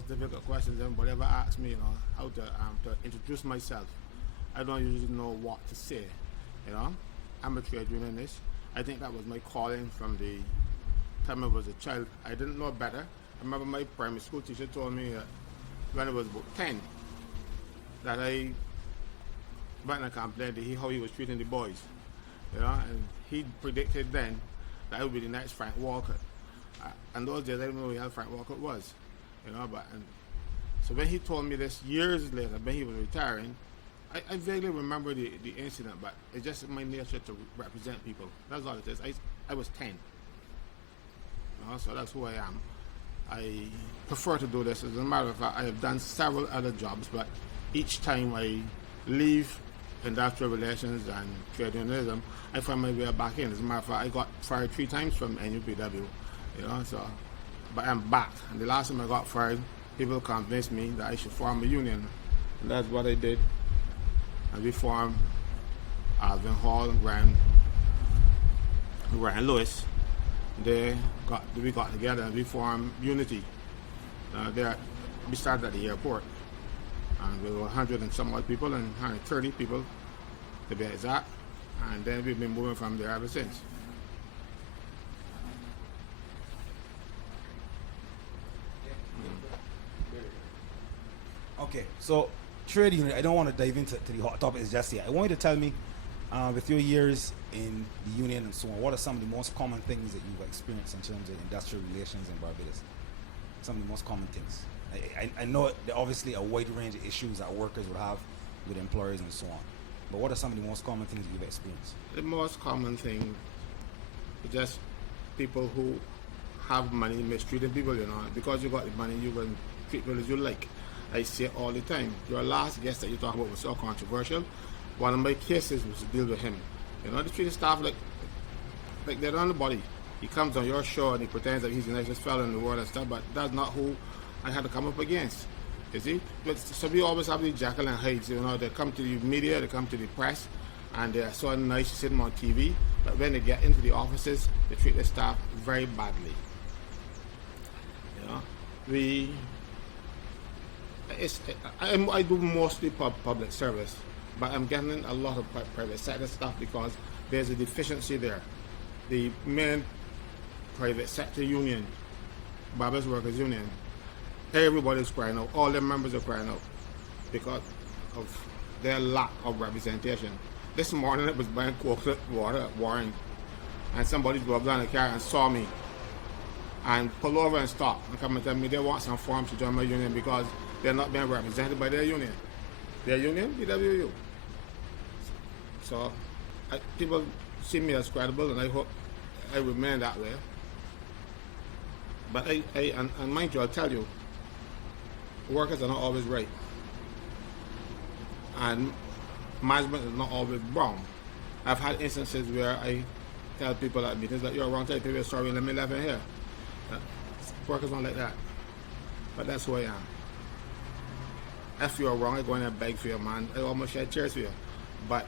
most difficult questions anybody ever asked me, how to introduce myself. I don't usually know what to say, I'm a trade unionist. I think that was my calling from the time I was a child. I didn't know better. I remember my primary school teacher told me when I was about 10 that I went and complained to how he was treating the boys, and he predicted then that I would be the next Frank Walker. And those days I didn't know who Frank Walker was, so when he told me this years later, when he was retiring, I vaguely remember the incident, but it's just my nature to represent people. That's all it is. I was 10, so that's who I am. I prefer to do this. As a matter of fact, I have done several other jobs, but each time I leave industrial relations and trade unionism, I find my way back in. As a matter of fact, I got fired 3 times from NUPW, but I'm back. And the last time I got fired, people convinced me that I should form a union, and that's what I did. And we formed Alvin Hall, Ryan Lewis. We got together and we formed Unity. We started at the airport, and we were 100 and some odd people, and 130 people to be exact. And then we've been moving from there ever since. Okay, so trade union, I don't want to dive into the hot topics just yet. I want you to tell me, with your years in the union and so on, what are some of the most common things that you've experienced in terms of industrial relations in Barbados? Some of the most common things. I know there are obviously a wide range of issues that workers would have with employers and so on. But what are some of the most common things you've experienced? The most common thing is just people who have money mistreating people, Because you got the money, you can treat people as you like. I say it all the time. Your last guest that you talk about was so controversial. One of my cases was to deal with him. They treat the staff like they're on the body. He comes on your show and he pretends that he's the nicest fellow in the world and stuff, but that's not who I had to come up against. You see? But so we always have these Jekyll and Hydes, they come to the media, they come to the press, and they're so nice to sit them on TV, but when they get into the offices, they treat the staff very badly. I do mostly public service, but I'm getting a lot of private sector stuff because there's a deficiency there. The main private sector union, Barbados Workers Union, everybody's crying out. All their members are crying out because of their lack of representation. This morning I was buying coconut water at Warren, and somebody drove down the car and saw me and pulled over and stopped and come and tell me they want some forms to join my union because they're not being represented by their union. Their union, BWU. So people see me as credible, and I hope I remain that way. But and mind you, I'll tell you, workers are not always right, and management is not always wrong. I've had instances where I tell people at meetings that you're wrong, tell people sorry, let me live in here. Workers aren't like that, but that's who I am. If you're wrong, I go in and beg for you, man. I almost shed tears for you, but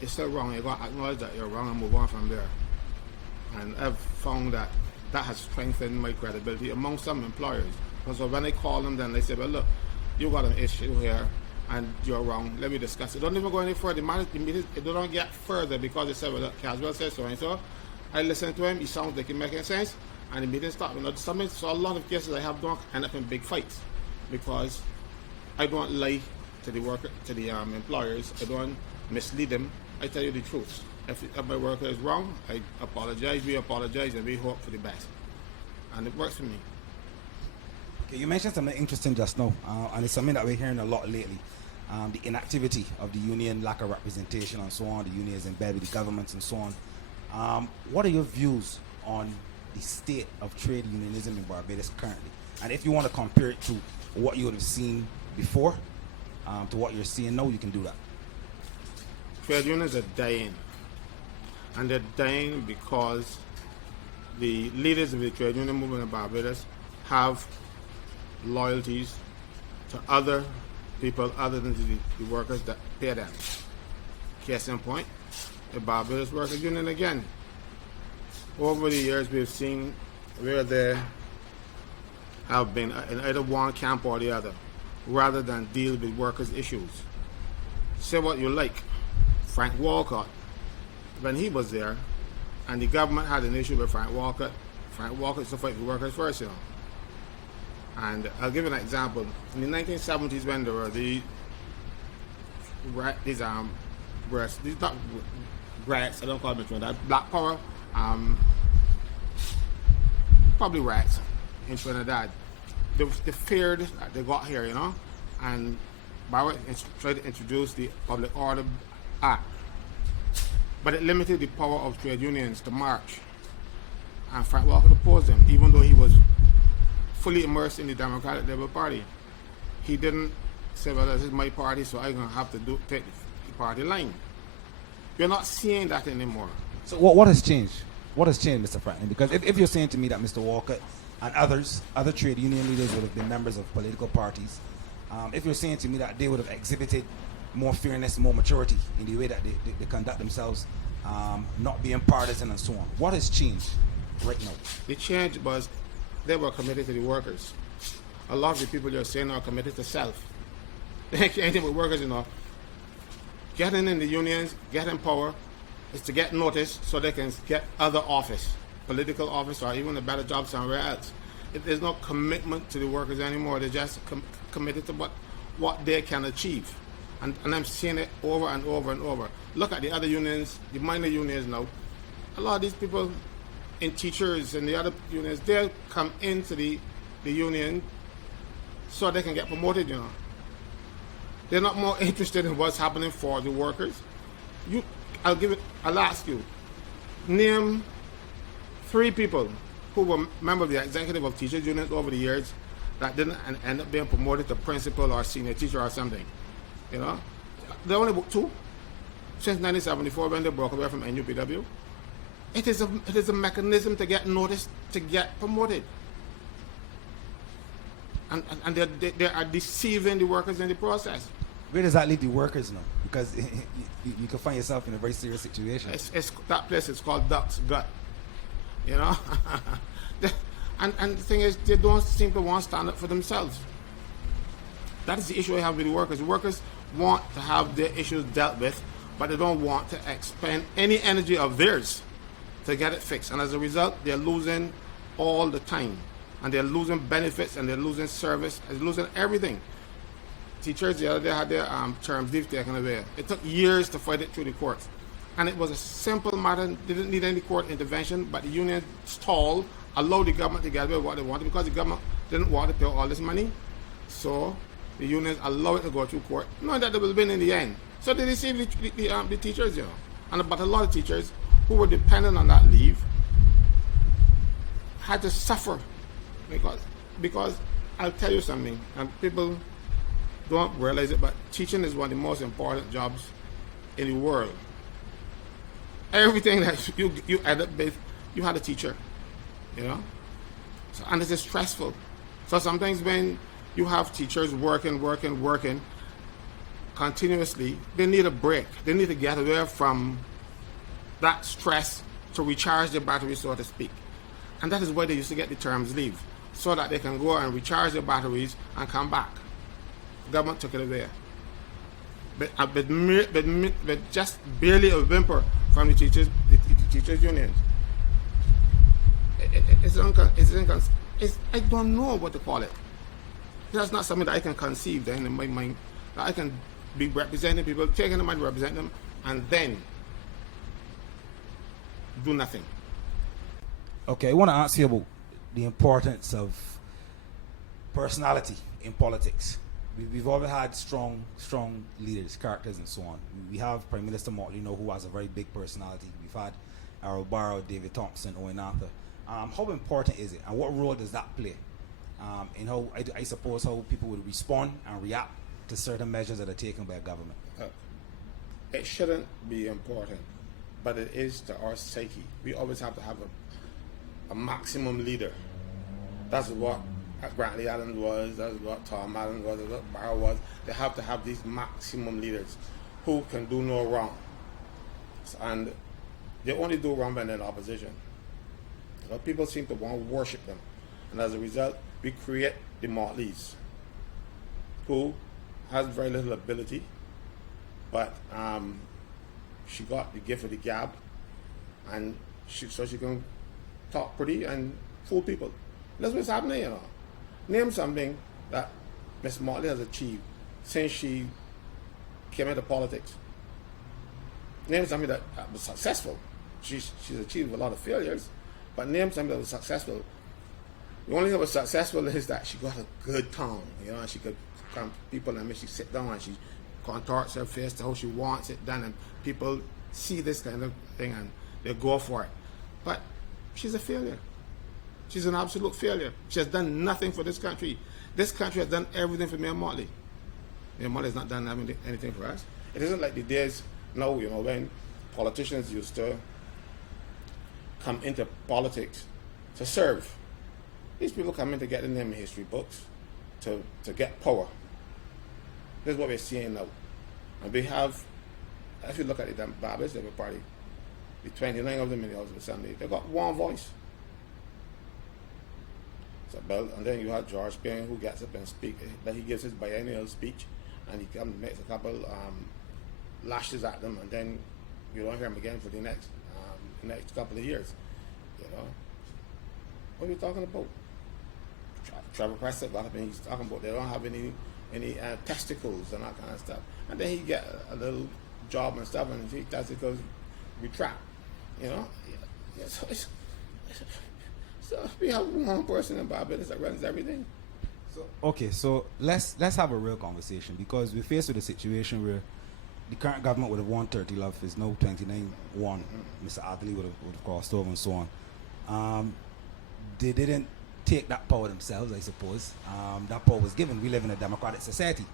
it's still wrong. You got to acknowledge that you're wrong and move on from there. And I've found that has strengthened my credibility among some employers. So when I call them, then they say, well, look, you got an issue here and you're wrong. Let me discuss it. Don't even go any further. They don't get further because they say, well, look, Caswell says so and so. I listen to him. He sounds like he's making sense. And the meeting stops. So a lot of cases I have don't end up in big fights because I don't lie to the employers. I don't mislead them. I tell you the truth. If my worker is wrong, I apologize. We apologize, and we hope for the best. And it works for me. Okay, you mentioned something interesting just now, and it's something that we're hearing a lot lately. The inactivity of the union, lack of representation, and so on. The union is in bed with the governments and so on. What are your views on the state of trade unionism in Barbados currently? And if you want to compare it to what you would have seen before to what you're seeing now, you can do that. Trade unions are dying, and they're dying because the leaders of the trade union movement in Barbados have loyalties to other people other than the workers that pay them. Case in point, the Barbados Workers Union again. Over the years, we've seen where they have been in either one camp or the other, rather than deal with workers' issues. Say what you like, Frank Walcott, when he was there, and the government had an issue with Frank Walcott used to fight for workers first, you know. And I'll give you an example. In the 1970s, when there were these not rats, I don't call them that black power, probably rats in Trinidad. They feared that they got here, you know, and Barbados tried to introduce the Public Order Act, but it limited the power of trade unions to march. And Frank Walker opposed them, even though he was fully immersed in the Democratic Labour Party. He didn't say, well, this is my party, so I'm going to have to take the party line. We're not seeing that anymore. So what has changed? What has changed, Mr. Franklin? Because if you're saying to me that Mr. Walker and other trade union leaders would have been members of political parties, if you're saying to me that they would have exhibited more fairness, more maturity in the way that they conduct themselves, not being partisan and so on, what has changed right now? The change was they were committed to the workers. A lot of the people you're saying are committed to self. They ain't anything with workers, you know. Getting in the unions, getting power, is to get noticed so they can get other office, political office, or even a better job somewhere else. There's no commitment to the workers anymore. They're just committed to what they can achieve. And I'm seeing it over and over and over. Look at the other unions, the minor unions now. A lot of these people in teachers and the other unions, they'll come into the union so they can get promoted, you know. They're not more interested in what's happening for the workers. I'll ask you, name 3 people who were members of the executive of teachers unions over the years that didn't end up being promoted to principal or senior teacher or something. You know, there are only 2 since 1974 when they broke away from NUPW. It is a mechanism to get noticed, to get promoted, and they are deceiving the workers in the process. Where does that leave the workers now? Because you can find yourself in a very serious situation. That place is called Duck's Gut, you know. and the thing is, they don't seem to want to stand up for themselves. That is the issue I have with the workers. The workers want to have their issues dealt with, but they don't want to expend any energy of theirs to get it fixed. And as a result, they're losing all the time. And they're losing benefits, and they're losing service, and they're losing everything. Teachers the other day had their terms leave taken away. It took years to fight it through the courts. And it was a simple matter. They didn't need any court intervention, but the union stalled, allowed the government to get away with what they wanted, because the government didn't want to pay all this money. So the unions allowed it to go through court, knowing that they will win in the end. So they deceived the teachers, you know. But a lot of teachers who were dependent on that leave had to suffer, because I'll tell you something, and people don't realize it, but teaching is one of the most important jobs in the world. Everything that you end up with, you had a teacher, you know. So, and it is stressful. So sometimes when you have teachers working continuously, they need a break. They need to get away from that stress to recharge their battery, so to speak. And that is why they used to get the terms leave, so that they can go and recharge their batteries and come back. The government took it away. But just barely a whimper from the teachers unions. I don't know what to call it. That's not something that I can conceive then in my mind. That I can be representing people, taking them and represent them, and then do nothing. Okay, I want to ask you about the importance of personality in politics. We've always had strong leaders, characters, and so on. We have Prime Minister Motley, who has a very big personality. We've had Errol Barrow, David Thompson, Owen Arthur. How important is it, and what role does that play in how, I suppose, how people would respond and react to certain measures that are taken by a government? It shouldn't be important, but it is to our psyche. We always have to have a maximum leader. That's what Grantley Adams was, that's what Tom Adams was, that's what Barrow was. They have to have these maximum leaders who can do no wrong. And they only do wrong when they're in opposition. People seem to want to worship them. And as a result, we create the Motleys, who has very little ability, but she got the gift of the gab, and so she can talk pretty and fool people. That's what's happening, you know. Name something that Miss Motley has achieved since she came into politics. Name something that was successful. She's achieved a lot of failures, but name something that was successful. The only thing that was successful is that she got a good tongue, you know, and she could come to people and make she sit down and she contorts her face to how she wants it done, and people see this kind of thing and they go for it. But she's a failure. She's an absolute failure. She has done nothing for this country. This country has done everything for Mayor Motley. Mayor Motley has not done anything for us. It isn't like the days now, you know, when politicians used to come into politics to serve. These people come in to get in them history books, to get power. This is what we're seeing now. And we have, if you look at the Barbados Labour Party, the 29 of them in the House of Assembly, they've got one voice. And then you have George Payne, who gets up and speaks, but he gives his biennial speech, and he comes and makes a couple lashes at them, and then you don't hear him again for the next couple of years. You know, what are you talking about? Trevor Prescott got up and he's talking about they don't have any testicles and that kind of stuff, and then he get a little job and stuff, and he testicles be trapped. You know, yeah, so we have one person in Barbados that runs everything. So okay, so let's have a real conversation, because we're faced with a situation where the current government would have won 30 love, is now 29 won. Mr. Adley would have crossed over and so on. They didn't take that power themselves, I suppose. That power was given. We live in a democratic society.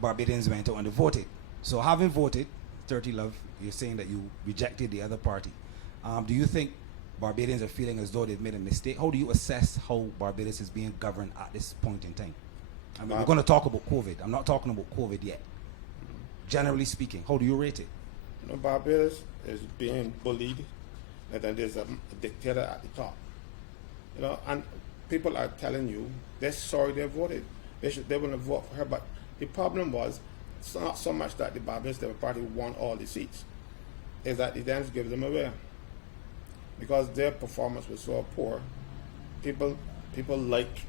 Barbadians went out and they voted. So having voted 30 love, you're saying that you rejected the other party. Do you think Barbadians are feeling as though they've made a mistake? How do you assess how Barbados is being governed at this point in time? I mean, we're going to talk about COVID. I'm not talking about COVID yet. Generally speaking, how do you rate it? You know, Barbados is being bullied, and then there's a dictator at the top. You know, and people are telling you they're sorry they voted. They wouldn't vote for her. But the problem was, it's not so much that the Barbados Labour Party won all the seats, is that they then give them away. Because their performance was so poor, people like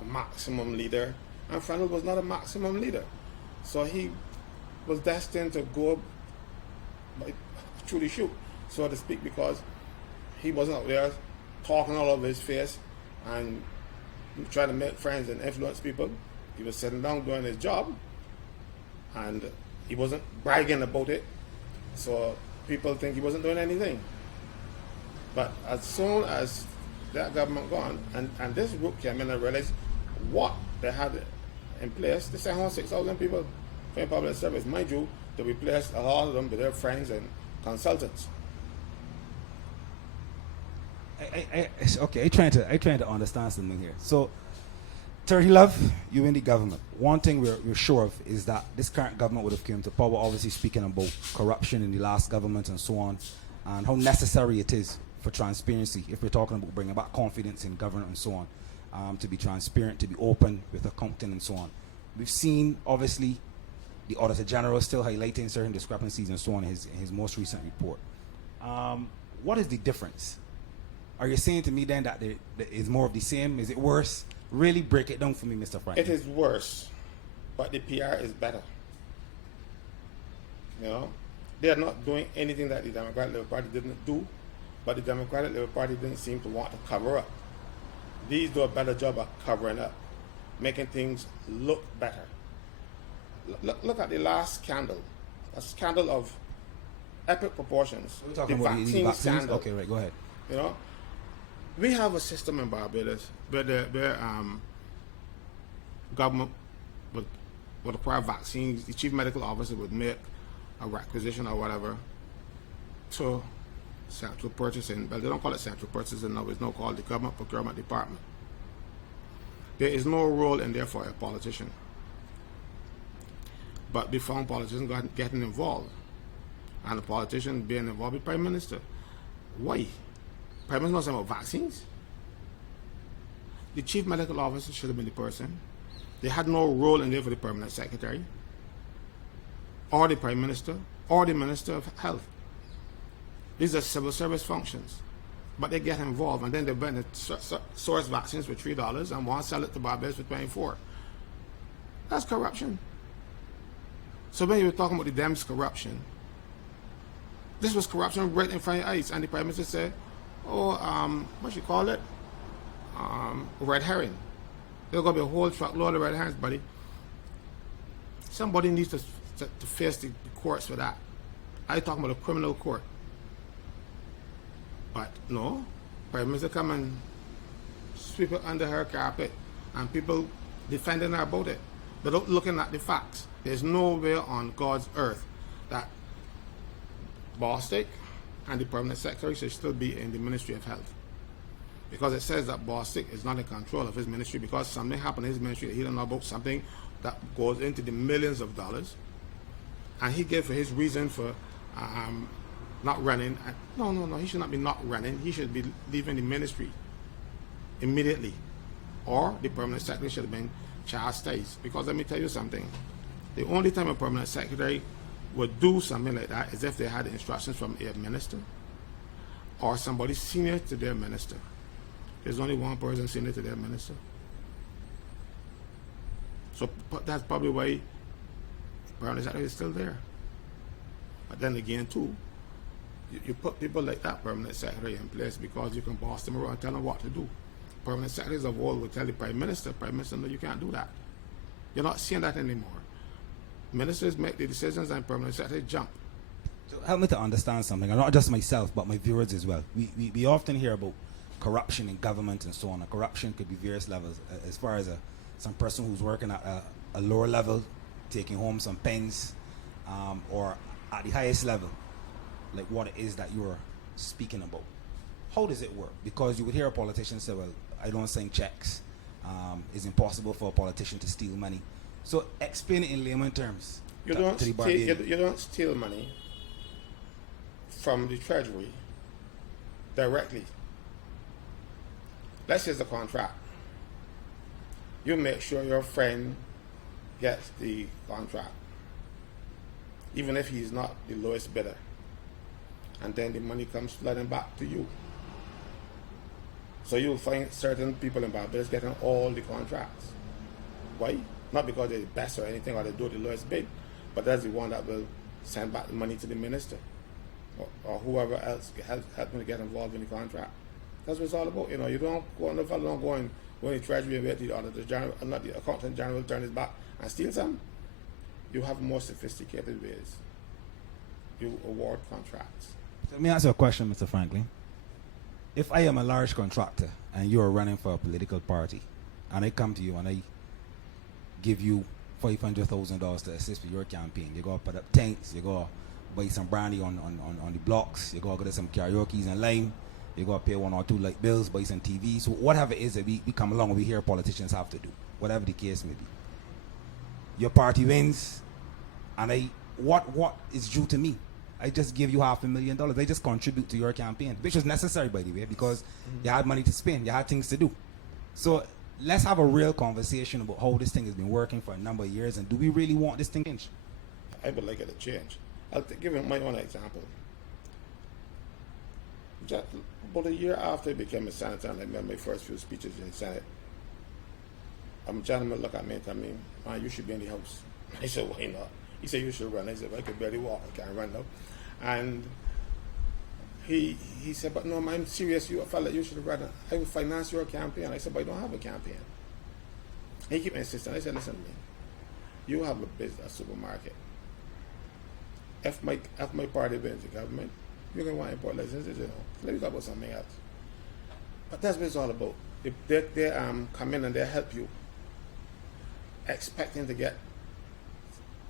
a maximum leader, and Franklyn was not a maximum leader. So he was destined to go truly shoot, so to speak, because he wasn't out there talking all over his face and trying to make friends and influence people. He was sitting down doing his job, and he wasn't bragging about it, so people think he wasn't doing anything. But as soon as that government gone, and this group came in and realized what they had in place, they sent home 6,000 people for public service. Mind you, they replaced a lot of them with their friends and consultants. Okay, I trying to understand something here. So, 30 love, you in the government. One thing we're sure of is that this current government would have come to power, obviously speaking about corruption in the last government and so on, and how necessary it is for transparency, if we're talking about bringing back confidence in government and so on, to be transparent, to be open with accounting and so on. We've seen, obviously, the Auditor General still highlighting certain discrepancies and so on in his most recent report. What is the difference? Are you saying to me then that there is more of the same? Is it worse? Really break it down for me, Mr. Franklyn. It is worse, but the PR is better. You know, they are not doing anything that the Democratic Labour Party didn't do, but the Democratic Labour Party didn't seem to want to cover up. These do a better job at covering up, making things look better. Look at the last scandal, a scandal of epic proportions. We're talking the about the vaccine vaccines? scandal. Okay, right, go ahead. You know, we have a system in Barbados where the government would acquire vaccines. The chief medical officer would make a requisition or whatever to central purchasing. Well, they don't call it central purchasing now. It's now called the government procurement department. There is no role in there for a politician. But we found politicians getting involved, and the politician being involved with Prime Minister. Why? Prime Minister not saying about vaccines. the chief medical officer should have been the person. They had no role in there for the permanent secretary, or the prime minister, or the minister of health. These are civil service functions. But they get involved, and then they buy source vaccines for $3 and want to sell it to Barbados for $24. That's corruption. So when you were talking about the Dems' corruption, this was corruption right in front of your eyes, and the prime minister said, what you call it? Red herring. There's going to be a whole truckload of red herrings, buddy. Somebody needs to face the courts for that. I'm talking about a criminal court. But no, Prime Minister come and sweep it under her carpet, and people defending her about it without looking at the facts. There's nowhere on God's earth that Bostic and the permanent secretary should still be in the Ministry of Health, because it says that Bostic is not in control of his ministry because something happened in his ministry that he don't know about, something that goes into the millions of dollars, and he gave for his reason for not running. No, he should not be not running. He should be leaving the ministry immediately, or the permanent secretary should have been chastised. Because let me tell you something, the only time a permanent secretary would do something like that is if they had instructions from a minister or somebody senior to their minister. There's only one person senior to their minister. So that's probably why the permanent secretary is still there. But then again too, you put people like that permanent secretary in place because you can boss them around and tell them what to do. Permanent secretaries of old would tell the prime minister, no, you can't do that. You're not seeing that anymore. Ministers make the decisions and permanent secretaries jump. So help me to understand something, and not just myself, but my viewers as well. We often hear about corruption in government and so on. And corruption could be various levels. As far as some person who's working at a lower level, taking home some pens, or at the highest level, like what it is that you're speaking about. How does it work? Because you would hear a politician say, well, I don't sign checks. It's impossible for a politician to steal money. So explain it in layman terms. You don't steal money from the treasury directly. Let's say it's a contract. You make sure your friend gets the contract, even if he's not the lowest bidder. And then the money comes flooding back to you. So you'll find certain people in Barbados getting all the contracts. Why? Not because they're the best or anything, or they do the lowest bid, but that's the one that will send back the money to the minister or whoever else helping to get involved in the contract. That's what it's all about. You don't go on the fellow don't go in when the treasury and wait the auditor general, not the accountant general, will turn his back and steal some. You have more sophisticated ways. You award contracts. Let me ask you a question, Mr. Franklin. If I am a large contractor and you are running for a political party, and I come to you and I give you $500,000 to assist with your campaign, you go put up tanks, you go buy some brandy on the blocks, you go get some karaoke's and lime, you go pay 1 or 2 light bills, buy some TV, so whatever it is that we come along and we hear politicians have to do, whatever the case may be. Your party wins, and what is due to me? I just give you $500,000. I just contribute to your campaign, which was necessary, by the way, because you had money to spend, you had things to do. So let's have a real conversation about how this thing has been working for a number of years, and do we really want this thing to change? I would like it to change. I'll give you my own example. Just about a year after I became a senator, and I made my first few speeches in the Senate, a gentleman looked at me and told me, man, you should be in the House. I said, why not? He said, you should run. I said, well, I could barely walk, I can't run now. And he said, but no, man, I'm serious. I felt like you should run. I will finance your campaign. I said, but I don't have a campaign. He kept insisting. I said, listen to me. You have a business, a supermarket. If my party wins the government, you're going to want to import licenses, Let me talk about something else. But that's what it's all about. They come in and they help you, expecting to get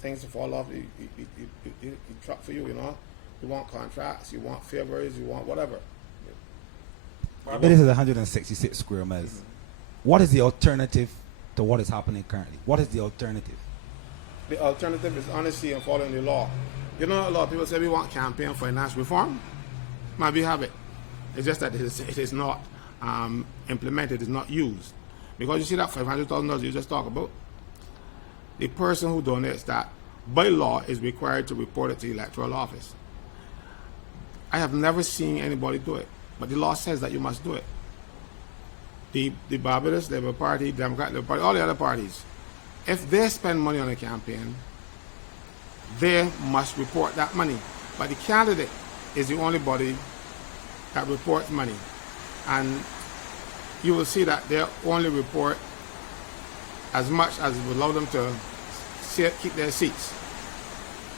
things to fall off the truck for you, You want contracts, you want favors, you want whatever. This is 166 square miles. Mm-hmm. What is the alternative to what is happening currently? What is the alternative? The alternative is honesty and following the law. A lot of people say we want campaign finance reform. Maybe we have it. It's just that it is not implemented, it's not used. Because you see that $500,000 you just talked about, the person who donates that, by law, is required to report it to the electoral office. I have never seen anybody do it, but the law says that you must do it. The Barbados Labour Party, Democrat Labour Party, all the other parties, if they spend money on a campaign, they must report that money. But the candidate is the only body that reports money. And you will see that they only report as much as would allow them to keep their seats.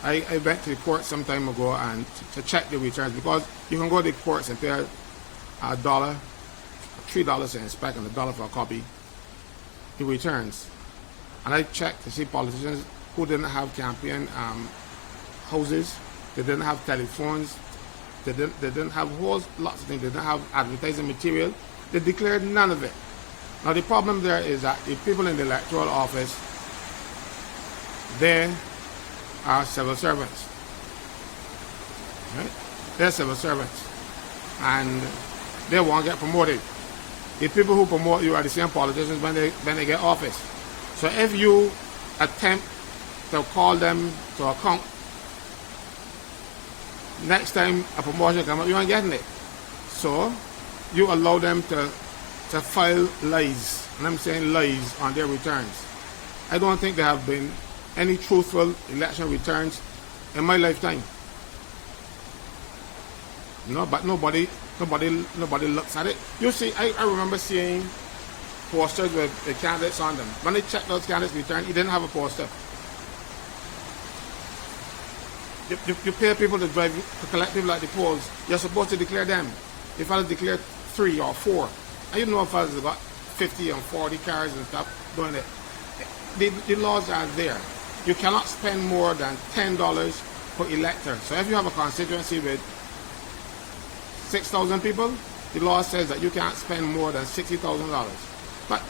I went to the court some time ago and to check the returns, because you can go to the courts and pay $3 to inspect and $1 for a copy the returns. And I checked to see politicians who didn't have campaign houses, they didn't have telephones, they didn't have lots of things, they didn't have advertising material. They declared none of it. Now the problem there is that the people in the electoral office, they are civil servants. Right? They're civil servants. And they won't get promoted. The people who promote you are the same politicians when they get office. So if you attempt to call them to account, next time a promotion comes up, you aren't getting it. So you allow them to file lies, and I'm saying lies, on their returns. I don't think there have been any truthful election returns in my lifetime. No, but nobody looks at it. You see, I remember seeing posters with the candidates on them. When they checked those candidates' return, he didn't have a poster. You pay people to drive, to collect people at the polls. You're supposed to declare them. The fellas declare 3 or 4. And you know fellas have got 50 and 40 cars and stuff doing it. The laws are there. You cannot spend more than $10 per elector. So if you have a constituency with 6,000 people, the law says that you can't spend more than $60,000. But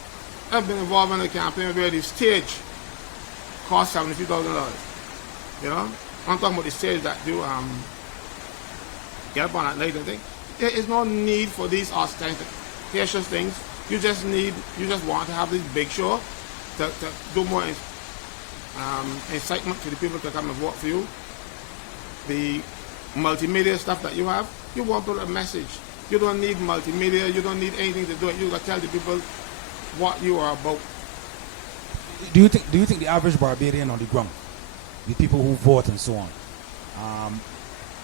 I've been involved in a campaign where the stage cost $72,000. You know? I'm talking about the stage that you get up on at night and think. There is no need for these ostentatious things. You just want to have this big show to do more incitement to the people to come and vote for you. The multimedia stuff that you have, you want to put a message. You don't need multimedia, you don't need anything to do it. You got to tell the people what you are about. Do you think the average Barbadian on the ground, the people who vote and so on,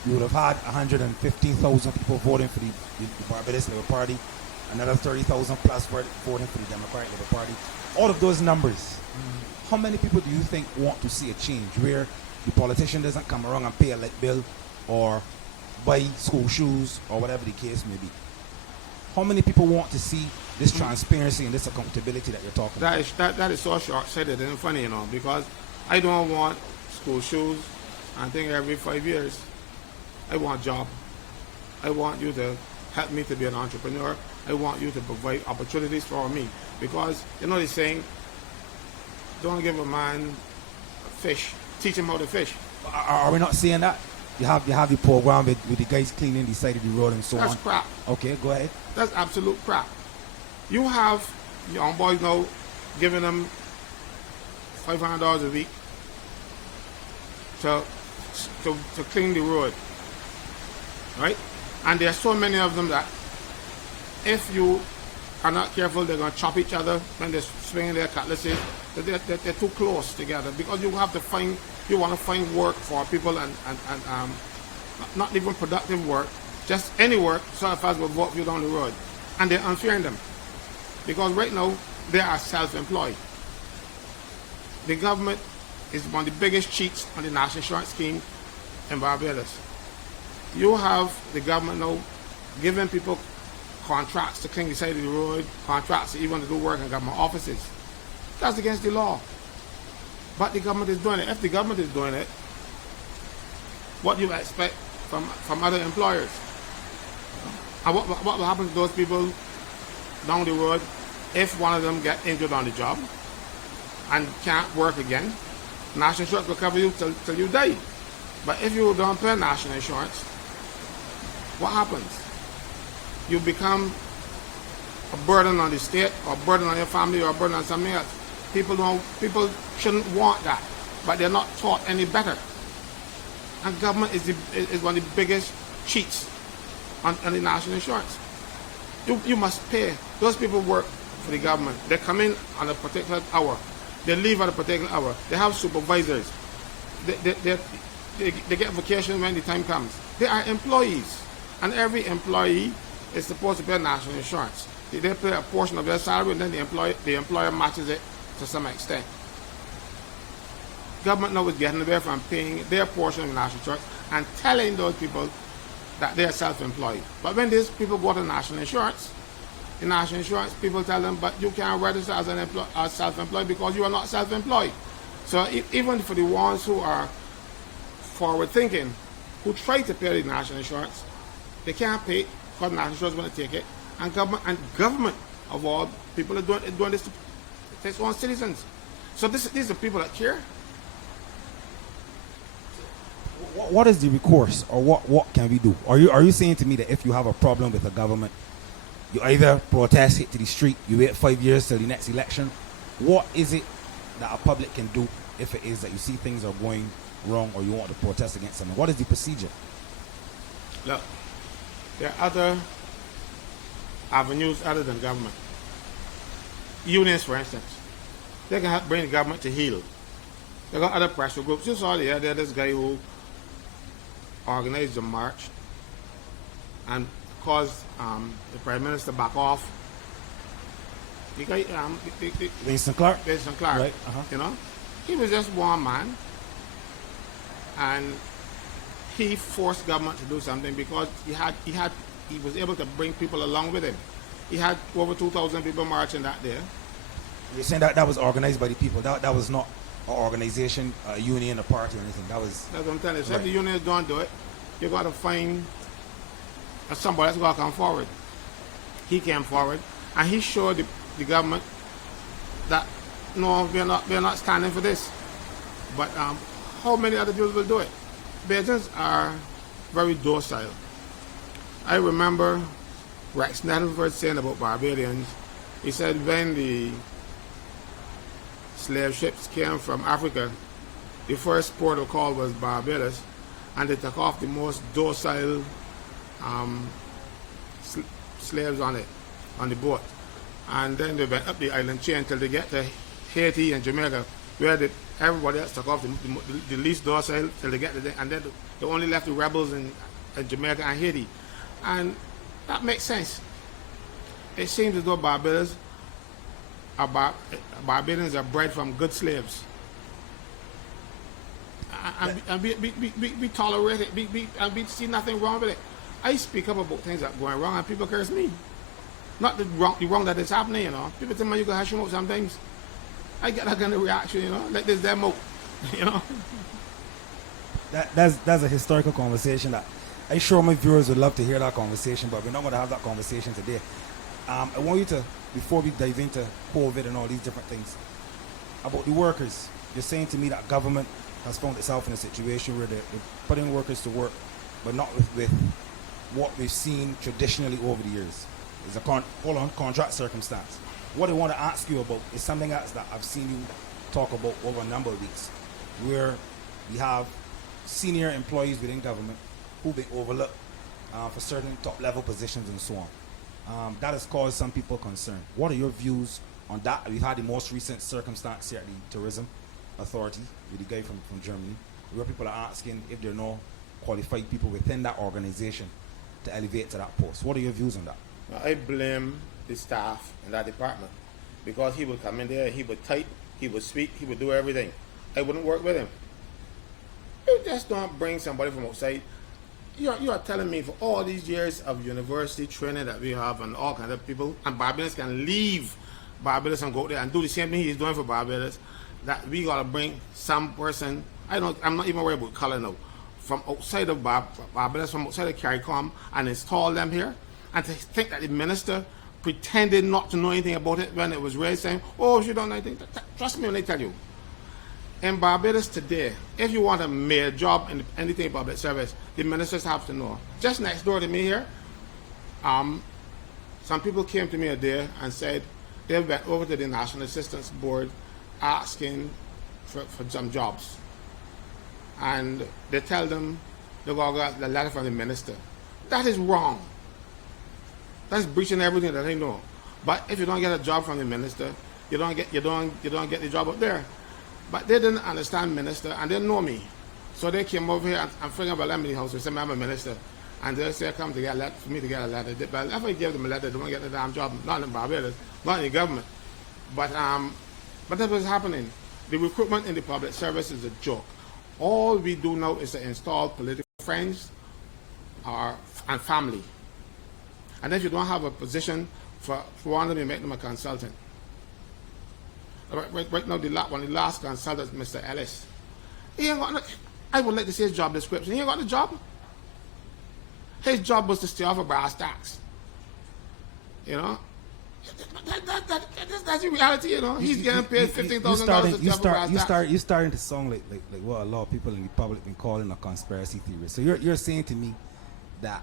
you would have had 115,000 people voting for the Barbados Labour Party, another 30,000 plus voting for the Democratic Labour Party. All of those numbers, how many people do you think want to see a change where the politician doesn't come around and pay a light bill or buy school shoes or whatever the case may be? How many people want to see this transparency and this accountability that you're talking about? That is so short-sighted and funny, you know, because I don't want school shoes. I think every 5 years I want a job. I want you to help me to be an entrepreneur. I want you to provide opportunities for me. Because, you know, they're saying, don't give a man a fish, teach him how to fish. Are we not seeing that? You have the program with the guys cleaning the side of the road and so on. That's crap. Okay, go ahead. That's absolute crap. You have young boys now giving them $500 a week to clean the road, right? And there are so many of them that if you are not careful, they're going to chop each other when they're swinging their cutlasses. They're too close together, because you want to find work for people and not even productive work, just any work, so as will vote for you down the road. And they're unfairing them, because right now they are self-employed. The government is one of the biggest cheats on the national insurance scheme in Barbados. You have the government now giving people contracts to clean the side of the road, contracts to even to do work in government offices. That's against the law. But the government is doing it. If the government is doing it, what do you expect from other employers? And what will happen to those people down the road if one of them get injured on the job and can't work again? National insurance will cover you till you die. But if you don't pay national insurance, what happens? You become a burden on the state, or a burden on your family, or a burden on something else. People shouldn't want that, but they're not taught any better. And government is one of the biggest cheats on the national insurance. You must pay. Those people work for the government. They come in on a particular hour. They leave at a particular hour. They have supervisors. They get vacation when the time comes. They are employees. And every employee is supposed to pay national insurance. They pay a portion of their salary, and then the employer matches it to some extent. Government now is getting away from paying their portion of national insurance and telling those people that they are self-employed. But when these people go to national insurance, the national insurance people tell them, but you can't register as self-employed because you are not self-employed. So even for the ones who are forward-thinking, who try to pay the national insurance, they can't pay because national insurance is going to take it, and government of all people are doing this to its own citizens. So these are people that care. What is the recourse, or what can we do? Are you saying to me that if you have a problem with the government, you either protest, hit to the street, you wait 5 years till the next election? What is it that a public can do if it is that you see things are going wrong or you want to protest against something? What is the procedure? Look, there are other avenues other than government. Unions, for instance, they can help bring the government to heel. They got other pressure groups. You saw there this guy who organized a march and caused the Prime Minister back off. The guy, Vincent Clark? Vincent Clark, right. You know, he was just one man, and he forced government to do something because he was able to bring people along with him. He had over 2,000 people marching that day. You're saying that was organized by the people. That was not an organization, a union, a party, or anything. That's what I'm telling you. So right. If the unions don't do it, you got to find somebody that's going to come forward. He came forward, and he showed the government that no, we're not standing for this. But how many other people will do it? Barbadians are very docile. I remember Rex Nettleford saying about Barbadians. He said when the slave ships came from Africa, the first port of call was Barbados, and they took off the most docile slaves on the boat. And then they went up the island chain until they get to Haiti and Jamaica, where everybody else took off the least docile till they get to there, and then they only left the rebels in Jamaica and Haiti. And that makes sense. It seems as though Barbadians are bred from good slaves. And we tolerate it. We see nothing wrong with it. I speak up about things that are going wrong, and people curse me. Not the wrong that is happening, you know. People tell me you can hash them out sometimes. I get that kind of reaction, you know, like this demo, you know. That's a historical conversation that I'm sure my viewers would love to hear that conversation, but we're not going to have that conversation today. I want you to, before we dive into COVID and all these different things, about the workers. You're saying to me that government has found itself in a situation where they're putting workers to work, but not with what we've seen traditionally over the years. It's a contract circumstance. What I want to ask you about is something else that I've seen you talk about over a number of weeks, where we have senior employees within government who've been overlooked for certain top-level positions and so on. That has caused some people concern. What are your views on that? We've had the most recent circumstance here at the Tourism Authority with the guy from Germany, where people are asking if there are no qualified people within that organization to elevate to that post. What are your views on that? I blame the staff in that department, because he would come in there, he would type, he would speak, he would do everything. I wouldn't work with him. You just don't bring somebody from outside. You are telling me for all these years of university training that we have and all kinds of people, and Barbadians can leave Barbados and go there and do the same thing he's doing for Barbados, that we got to bring some person, I'm not even worried about color now, from outside of Barbados, from outside of CARICOM, and install them here, and to think that the minister pretended not to know anything about it when it was raised, saying, oh, you don't know anything. Trust me when I tell you. In Barbados today, if you want a mayor job in anything public service, the ministers have to know. Just next door to me here, Some people came to me a day and said they went over to the National Assistance Board asking for some jobs. And they tell them they go get the letter from the minister. That is wrong. That's breaching everything that they know. But if you don't get a job from the minister, you don't get the job up there. But they didn't understand minister, and they know me. So they came over here and figuring about Lemony House. They said, I'm a minister. And they say, come to get a letter, for me to get a letter. But if I give them a letter, they won't get the damn job, not in Barbados, not in the government. But that's what's happening. The recruitment in the public service is a joke. All we do now is to install political friends and family. And if you don't have a position for one of them, you make them a consultant. Right now, one of the last consultants, Mr. Ellis, he ain't got no, I would like to see his job description. He ain't got the job. His job was to stay off of brass tacks. You know? That's the reality, you know? He's getting paid $15,000 to stay off of brass tacks. You're starting to sound like what a lot of people in the public been calling a conspiracy theory. So you're saying to me that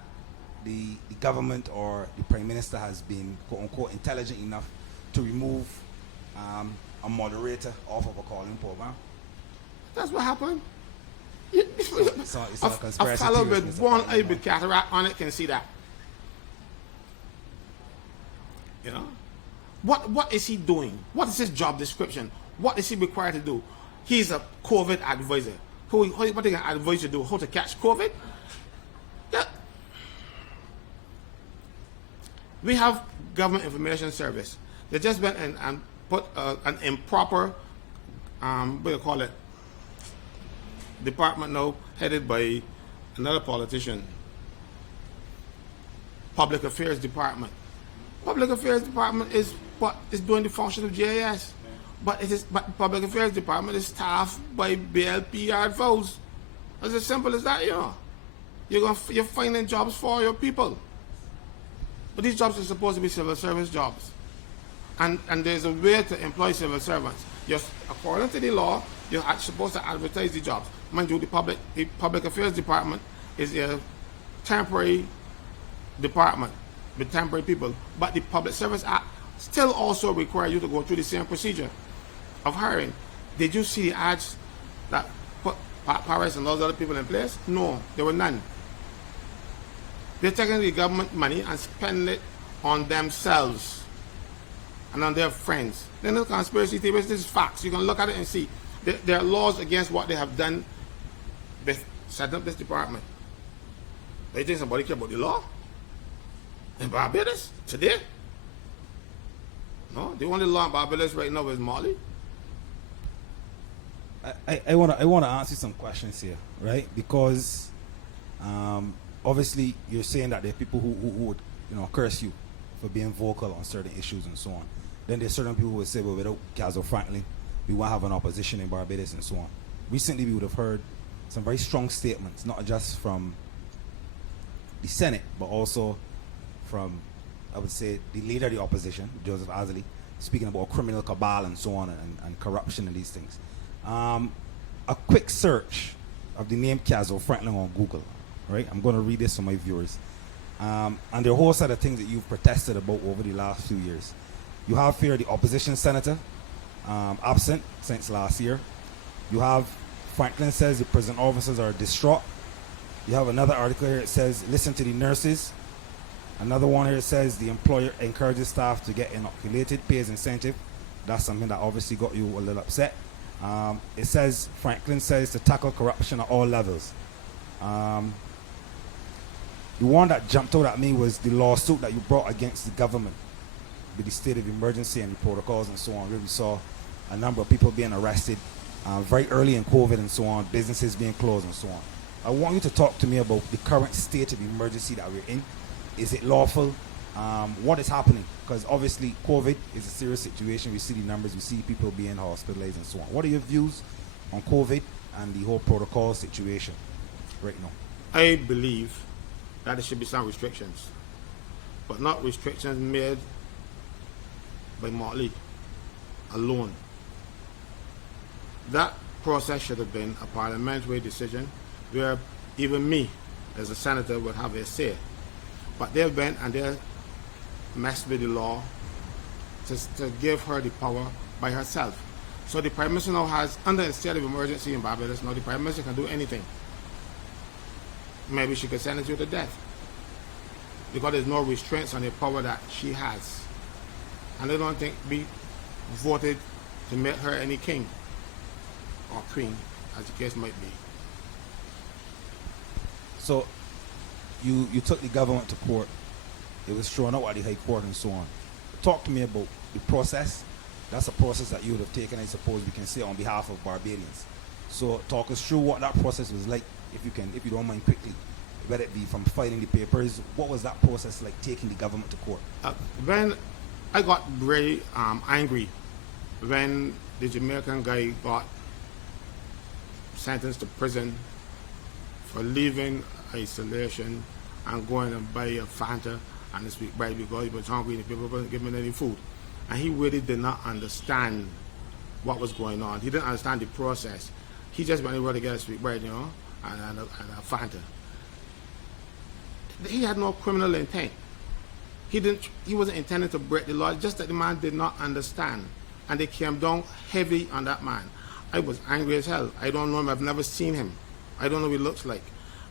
the government or the Prime Minister has been, quote-unquote, intelligent enough to remove a moderator off of a calling program? That's what happened. It's a conspiracy a fellow theory, with one eye with cataract on it can see that. You know? What is he doing? What is his job description? What is he required to do? He's a COVID advisor. What they can advise you to do? How to catch COVID? Yeah. We have government information service. They just went and put an improper, what do you call it, department now headed by another politician. Public Affairs Department. Public Affairs Department is what is doing the function of JAS. But Public Affairs Department is staffed by BLP advos. It's as simple as that, you know. You're finding jobs for your people. But these jobs are supposed to be civil service jobs. And there's a way to employ civil servants. According to the law, you're supposed to advertise the jobs. Mind you, the Public Affairs Department is a temporary department with temporary people. But the Public Service Act still also requires you to go through the same procedure of hiring. Did you see the ads that put Paris and those other people in place? No, there were none. They're taking the government money and spending it on themselves and on their friends. Then the conspiracy theories, this is facts. You can look at it and see. There are laws against what they have done with setting up this department. Do you think somebody care about the law? In Barbados? Today? No, the only law in Barbados right now is Mali. I want to ask you some questions here, right? Because obviously you're saying that there are people who would curse you for being vocal on certain issues and so on. Then there's certain people who would say, well, without Caswell Franklyn, we won't have an opposition in Barbados and so on. Recently, we would have heard some very strong statements, not just from the Senate, but also from, I would say, the leader of the opposition, Joseph Azali, speaking about criminal cabal and so on and corruption and these things. A quick search of the name Caswell Franklyn on Google, right? I'm going to read this for my viewers. And there are a whole set of things that you've protested about over the last few years. You have here the opposition senator, absent since last year. You have Franklyn says the prison officers are distraught. You have another article here that says, listen to the nurses. Another one here says the employer encourages staff to get inoculated, pays incentive. That's something that obviously got you a little upset. It says, Franklyn says to tackle corruption at all levels. The one that jumped out at me was the lawsuit that you brought against the government with the state of emergency and the protocols and so on, where we saw a number of people being arrested very early in COVID and so on, businesses being closed and so on. I want you to talk to me about the current state of emergency that we're in. Is it lawful? What is happening? Because obviously COVID is a serious situation. We see the numbers, we see people being hospitalized and so on. What are your views on COVID and the whole protocol situation right now? I believe that there should be some restrictions, but not restrictions made by Motley alone. That process should have been a parliamentary decision where even me as a senator would have a say. But they went and they mess with the law to give her the power by herself. So the Prime Minister now has, under a state of emergency in Barbados, now the Prime Minister can do anything. Maybe she could sentence you to death because there's no restraints on the power that she has. And I don't think we voted to make her any king or queen, as the case might be. So you took the government to court. It was thrown out at the High Court and so on. Talk to me about the process. That's a process that you would have taken, I suppose we can say, on behalf of Barbadians. So talk us through what that process was like, if you don't mind quickly, whether it be from filing the papers. What was that process like, taking the government to court? When I got very angry when the Jamaican guy got sentenced to prison for leaving isolation and going and buy a Fanta and a sweet bread because he was hungry and the people wasn't giving him any food. And he really did not understand what was going on. He didn't understand the process. He just went over to get a sweet bread, you know, and a Fanta. He had no criminal intent. He wasn't intending to break the law, just that the man did not understand. And they came down heavy on that man. I was angry as hell. I don't know him. I've never seen him. I don't know what he looks like.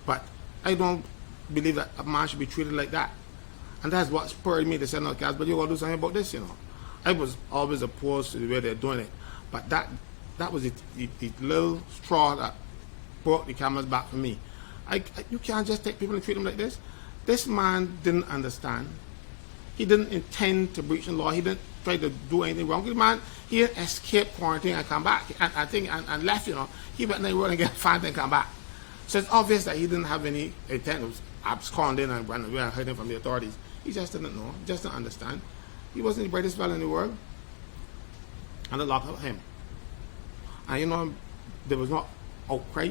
But I don't believe that a man should be treated like that. And that's what spurred me to say, no, Cas, but you got to do something about this, you know. I was always opposed to the way they're doing it. But that was the little straw that broke the camel's back for me. You can't just take people and treat them like this. This man didn't understand. He didn't intend to breach the law. He didn't try to do anything wrong. The man, he escaped quarantine and come back. And left, you know. He went and run and get fined and come back. So it's obvious that he didn't have any intent of absconding and running away and hiding from the authorities. He just didn't know. Just didn't understand. He wasn't the brightest fellow in the world. And they locked up him. And you know, there was no outcry.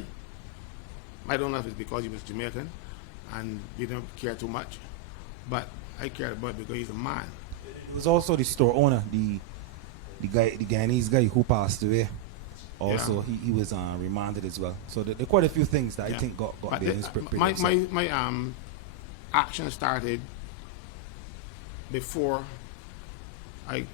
I don't know if it's because he was Jamaican and he didn't care too much. But I cared about it because he's a man. It was also the store owner, the Guyanese guy who passed away. Also, yeah. he was remanded as well. So there are quite a few things that I think got my action started before I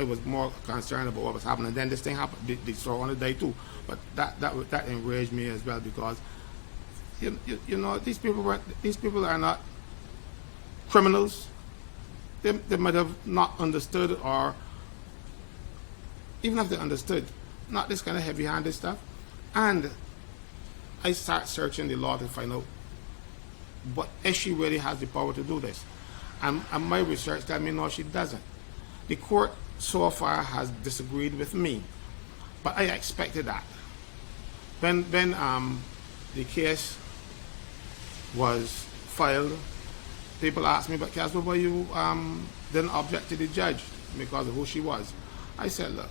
was more concerned about what was happening. Then this thing happened. The store owner died too. But that enraged me as well because you know these people are not criminals. They might have not understood, or even if they understood, not this kind of heavy-handed stuff. And I start searching the law to find out if she really has the power to do this. And my research tells me no, she doesn't. The court so far has disagreed with me, but I expected that. When the case was filed, people asked me, but Caswell, why you didn't object to the judge because of who she was? I said, look,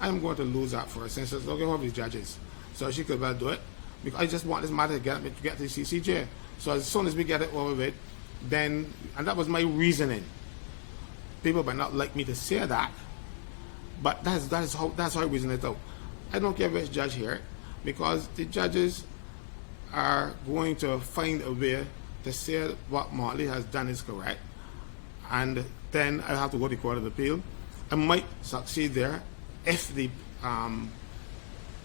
I'm going to lose that for her since it's looking over the judges. So she could well do it. Because I just want this matter to get to the CCJ. So as soon as we get it over with, then, and that was my reasoning. People might not like me to say that, but that's how I reason it out. I don't care which judge here, because the judges are going to find a way to say what Motley has done is correct, and then I have to go to the Court of Appeal. I might succeed there if the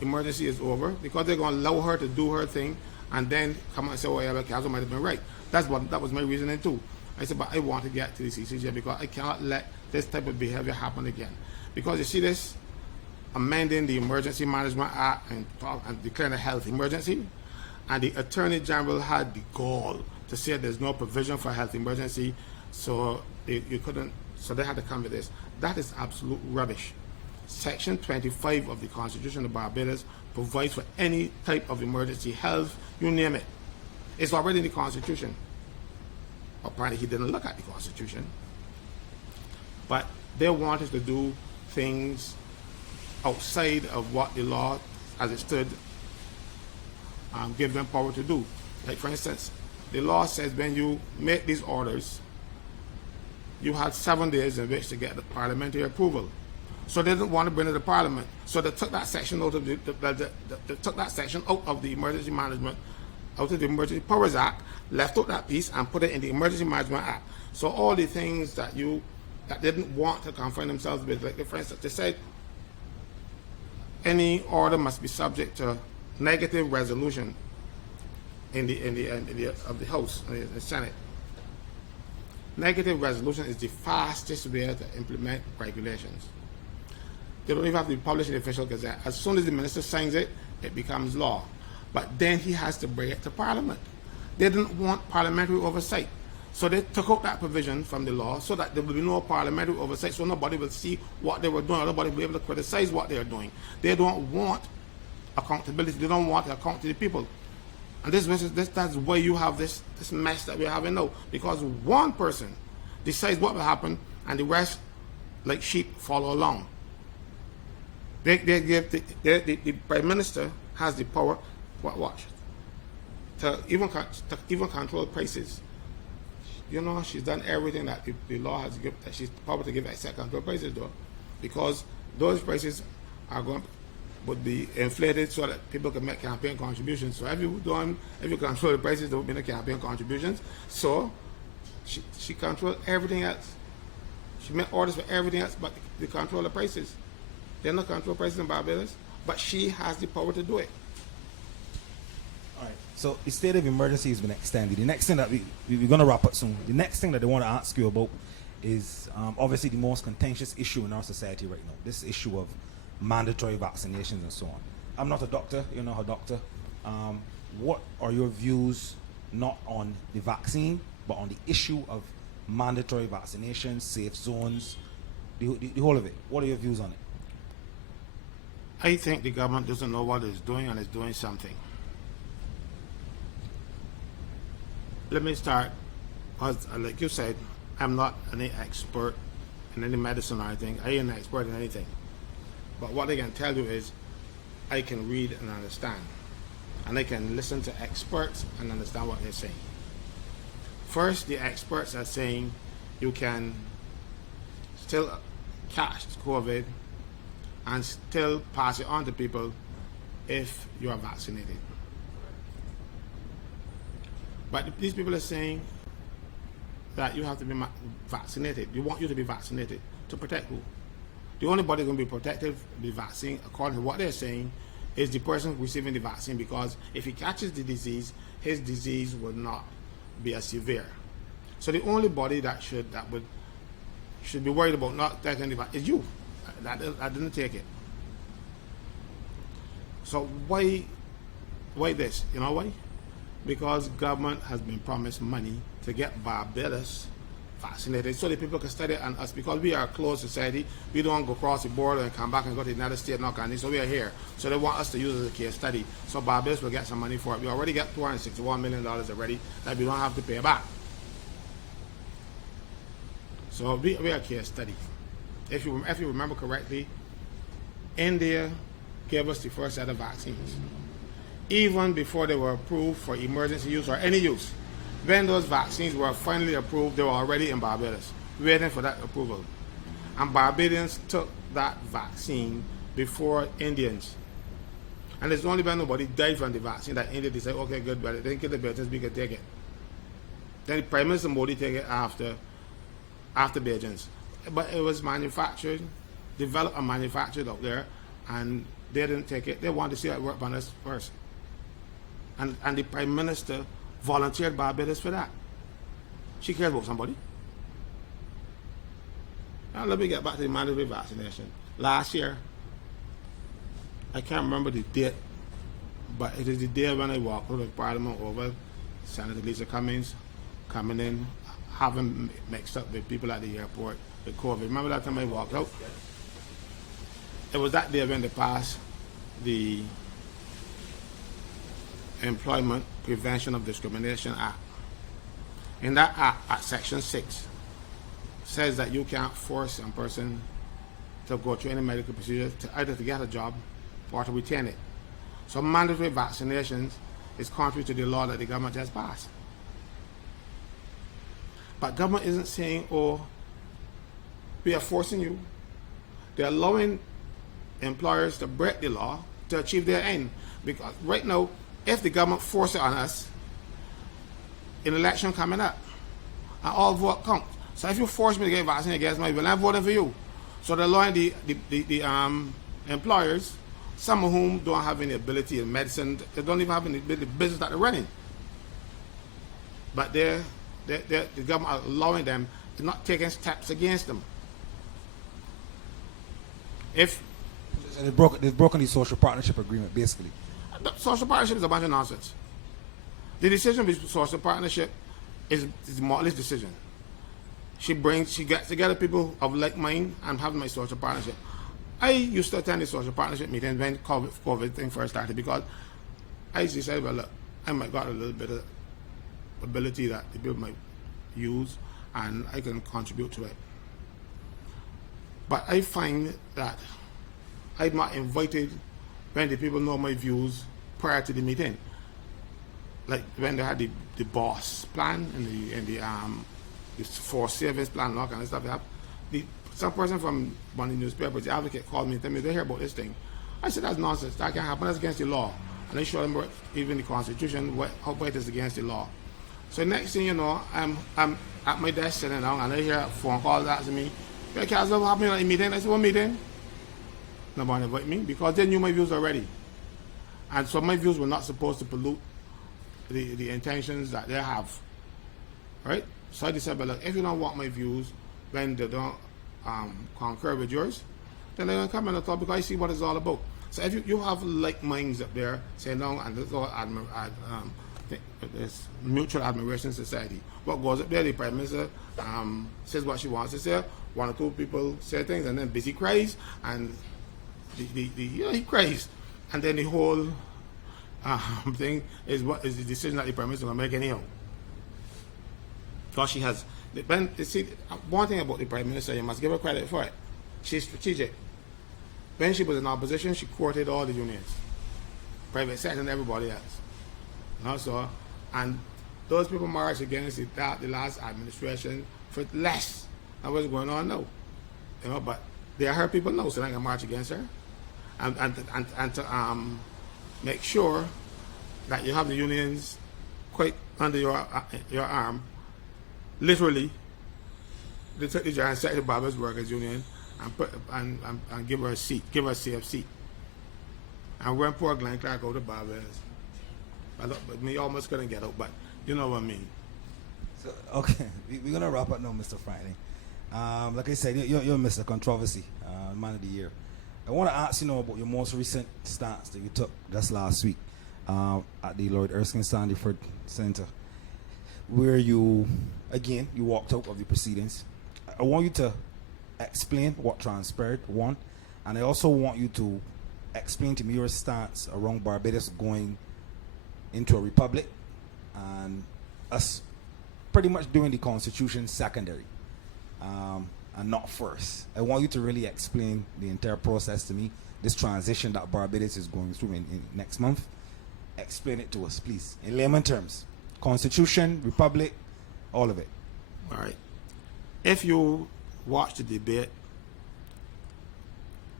emergency is over, because they're going to allow her to do her thing and then come out and say, oh yeah, Caswell might have been right. That was my reasoning too. I said, but I want to get to the CCJ because I cannot let this type of behavior happen again. Because you see this, amending the Emergency Management Act and declaring a health emergency, and the Attorney General had the gall to say there's no provision for health emergency, so they had to come with this. That is absolute rubbish. Section 25 of the Constitution of Barbados provides for any type of emergency, health, you name it. It's already in the Constitution. Apparently he didn't look at the Constitution. But they wanted to do things outside of what the law, as it stood, gave them power to do. Like for instance, the law says when you make these orders, you had 7 days in which to get the parliamentary approval. So they didn't want to bring it to Parliament. So they took that section out of the Emergency Management, out of the Emergency Powers Act, left out that piece and put it in the Emergency Management Act. So all the things that didn't want to confine themselves with, like for instance, they said any order must be subject to negative resolution in the of the House, in the Senate. Negative resolution is the fastest way to implement regulations. They don't even have to be published in the official gazette. As soon as the minister signs it, it becomes law. But then he has to bring it to Parliament. They didn't want parliamentary oversight. So they took out that provision from the law so that there will be no parliamentary oversight, so nobody will see what they were doing, or nobody will be able to criticize what they are doing. They don't want accountability. They don't want to account to the people. And that's why you have this mess that we're having now. Because one person decides what will happen, and the rest, like sheep, follow along. The Prime Minister has the power, to even control prices. You know, she's done everything that the law has given, that she's power to give except control prices, though, because those prices would be inflated so that people can make campaign contributions. So if you control the prices, there would be no campaign contributions. So she controls everything else. She made orders for everything else but the control of prices. They don't control prices in Barbados, but she has the power to do it. All right. So the state of emergency has been extended. The next thing that we're going to wrap up soon. The next thing that they want to ask you about is obviously the most contentious issue in our society right now. This issue of mandatory vaccinations and so on. I'm not a doctor. You're not a doctor. What are your views not on the vaccine, but on the issue of mandatory vaccinations, safe zones, the whole of it? What are your views on it? I think the government doesn't know what it's doing, and it's doing something. Let me start, because like you said, I'm not any expert in any medicine or anything. I ain't an expert in anything. But what I can tell you is I can read and understand. And I can listen to experts and understand what they're saying. First, the experts are saying you can still catch COVID and still pass it on to people if you are vaccinated. But these people are saying that you have to be vaccinated. They want you to be vaccinated. To protect who? The only body going to be protected with the vaccine, according to what they're saying, is the person receiving the vaccine, because if he catches the disease, his disease will not be as severe. So the only body that should be worried about not taking the vaccine is you. That didn't take it. So why this? You know why? Because government has been promised money to get Barbados vaccinated so that people can study on us, because we are a closed society. We don't go across the border and come back and go to the United States, so we are here. So they want us to use it as a case study. So Barbados will get some money for it. We already got $261 million already that we don't have to pay back. So we are a case study. If you remember correctly, India gave us the first set of vaccines. Even before they were approved for emergency use or any use. When those vaccines were finally approved, they were already in Barbados, waiting for that approval. And Barbadians took that vaccine before Indians. And it's only when nobody died from the vaccine that India decided, okay, good, but they didn't get the Britons, we could take it. Then Prime Minister Modi took it after Barbadians. But it was manufactured, developed and manufactured out there, and they didn't take it. They wanted to see it work on us first. And the Prime Minister volunteered Barbados for that. She cares about somebody. Now let me get back to the mandatory vaccination. Last year, I can't remember the date, but it is the day when I walked out of Parliament over Senator Lisa Cummings coming in, having mixed up with people at the airport with COVID. Remember that time I walked out? It was that day when they passed the Employment Prevention of Discrimination Act. In that act, at Section 6, says that you can't force a person to go through any medical procedure to either to get a job or to retain it. So mandatory vaccinations is contrary to the law that the government has passed. But government isn't saying, oh, we are forcing you. They're allowing employers to break the law to achieve their end. Because right now, if the government forces it on us, in election coming up, and all vote count. So if you force me to get vaccinated against my will, I'm voting for you. So they're allowing the employers, some of whom don't have any ability in medicine, they don't even have any business that they're running. But the government are allowing them to not taking steps against them. If they've broken the social partnership agreement, basically. The social partnership is a bunch of nonsense. The decision with social partnership is Marley's decision. She gets together people of like mind and have my social partnership. I used to attend the social partnership meeting when COVID thing first started because I used to say, well, look, I might got a little bit of ability that the people might use and I can contribute to it. But I find that I'm not invited when the people know my views prior to the meeting. Like when they had the boss plan and the force service plan and all kind of stuff. Some person from one of the newspapers, the advocate, called me and told me they hear about this thing. I said that's nonsense. That can't happen. That's against the law. And I showed them even the Constitution how it is against the law. So next thing you know, I'm at my desk sitting down and I hear a phone call asking me, "Hey, Caswell, what happened at the meeting?" I said, "What meeting?" Nobody invited me because they knew my views already. And so my views were not supposed to pollute the intentions that they have. Right? So I decided, but look, if you don't want my views when they don't concur with yours, then they're going to come and talk because I see what it's all about. So if you have like minds up there saying, no, and there's all this mutual admiration society. What goes up there, the Prime Minister says what she wants to say, one or two people say things, and then busy cries, and he cries. And then the whole thing is what is the decision that the Prime Minister will make anyhow. Because she has, see, one thing about the Prime Minister, you must give her credit for it. She's strategic. When she was in opposition, she courted all the unions, private sector and everybody else. Also, and those people marched against the last administration for less than what's going on now. But they are her people now, so they can march against her. And to make sure that you have the unions quite under your arm. Literally, they took the giant sector Barbados Workers Union and give her a seat, give her a safe seat. And when poor Glenn Clark out of Barbados, but me almost couldn't get out, but you know what I mean. So, okay, we're gonna wrap up now, Mr. Franklyn. Like I said, you're Mr. Controversy, Man of the Year. I want to ask about your most recent stance that you took just last week at the Lord Erskine Sandyford Center, where you walked out of the proceedings. I want you to explain what transpired, one, and I also want you to explain to me your stance around Barbados going into a republic and us pretty much doing the Constitution secondary and not first. I want you to really explain the entire process to me, this transition that Barbados is going through in next month. Explain it to us, please, in layman terms. Constitution, republic, all of it. All right. If you watch the debate,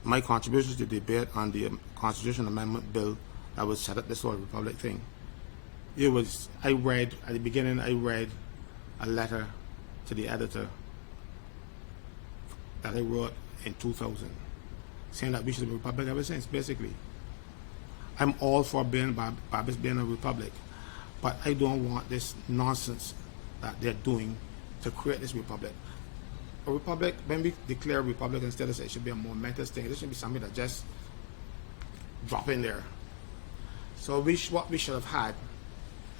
my contribution to the debate on the Constitution Amendment Bill that would set up this whole republic thing, I read a letter to the editor that I wrote in 2000 saying that we should have a republic ever since, basically. I'm all for Barbados being a republic, but I don't want this nonsense that they're doing to create this republic. A republic, when we declare a republic, instead of saying it should be a momentous thing, this should be something that just drop in there. So what we should have had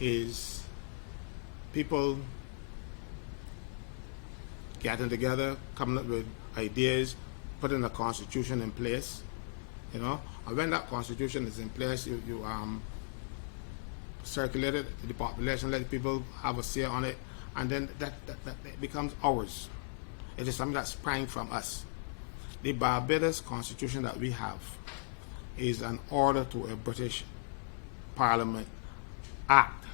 is people getting together, coming up with ideas, putting a constitution in place, and when that constitution is in place, you circulate it to the population, let people have a say on it, and then that becomes ours. It is something that sprang from us. The Barbados Constitution that we have is an order to a British Parliament Act.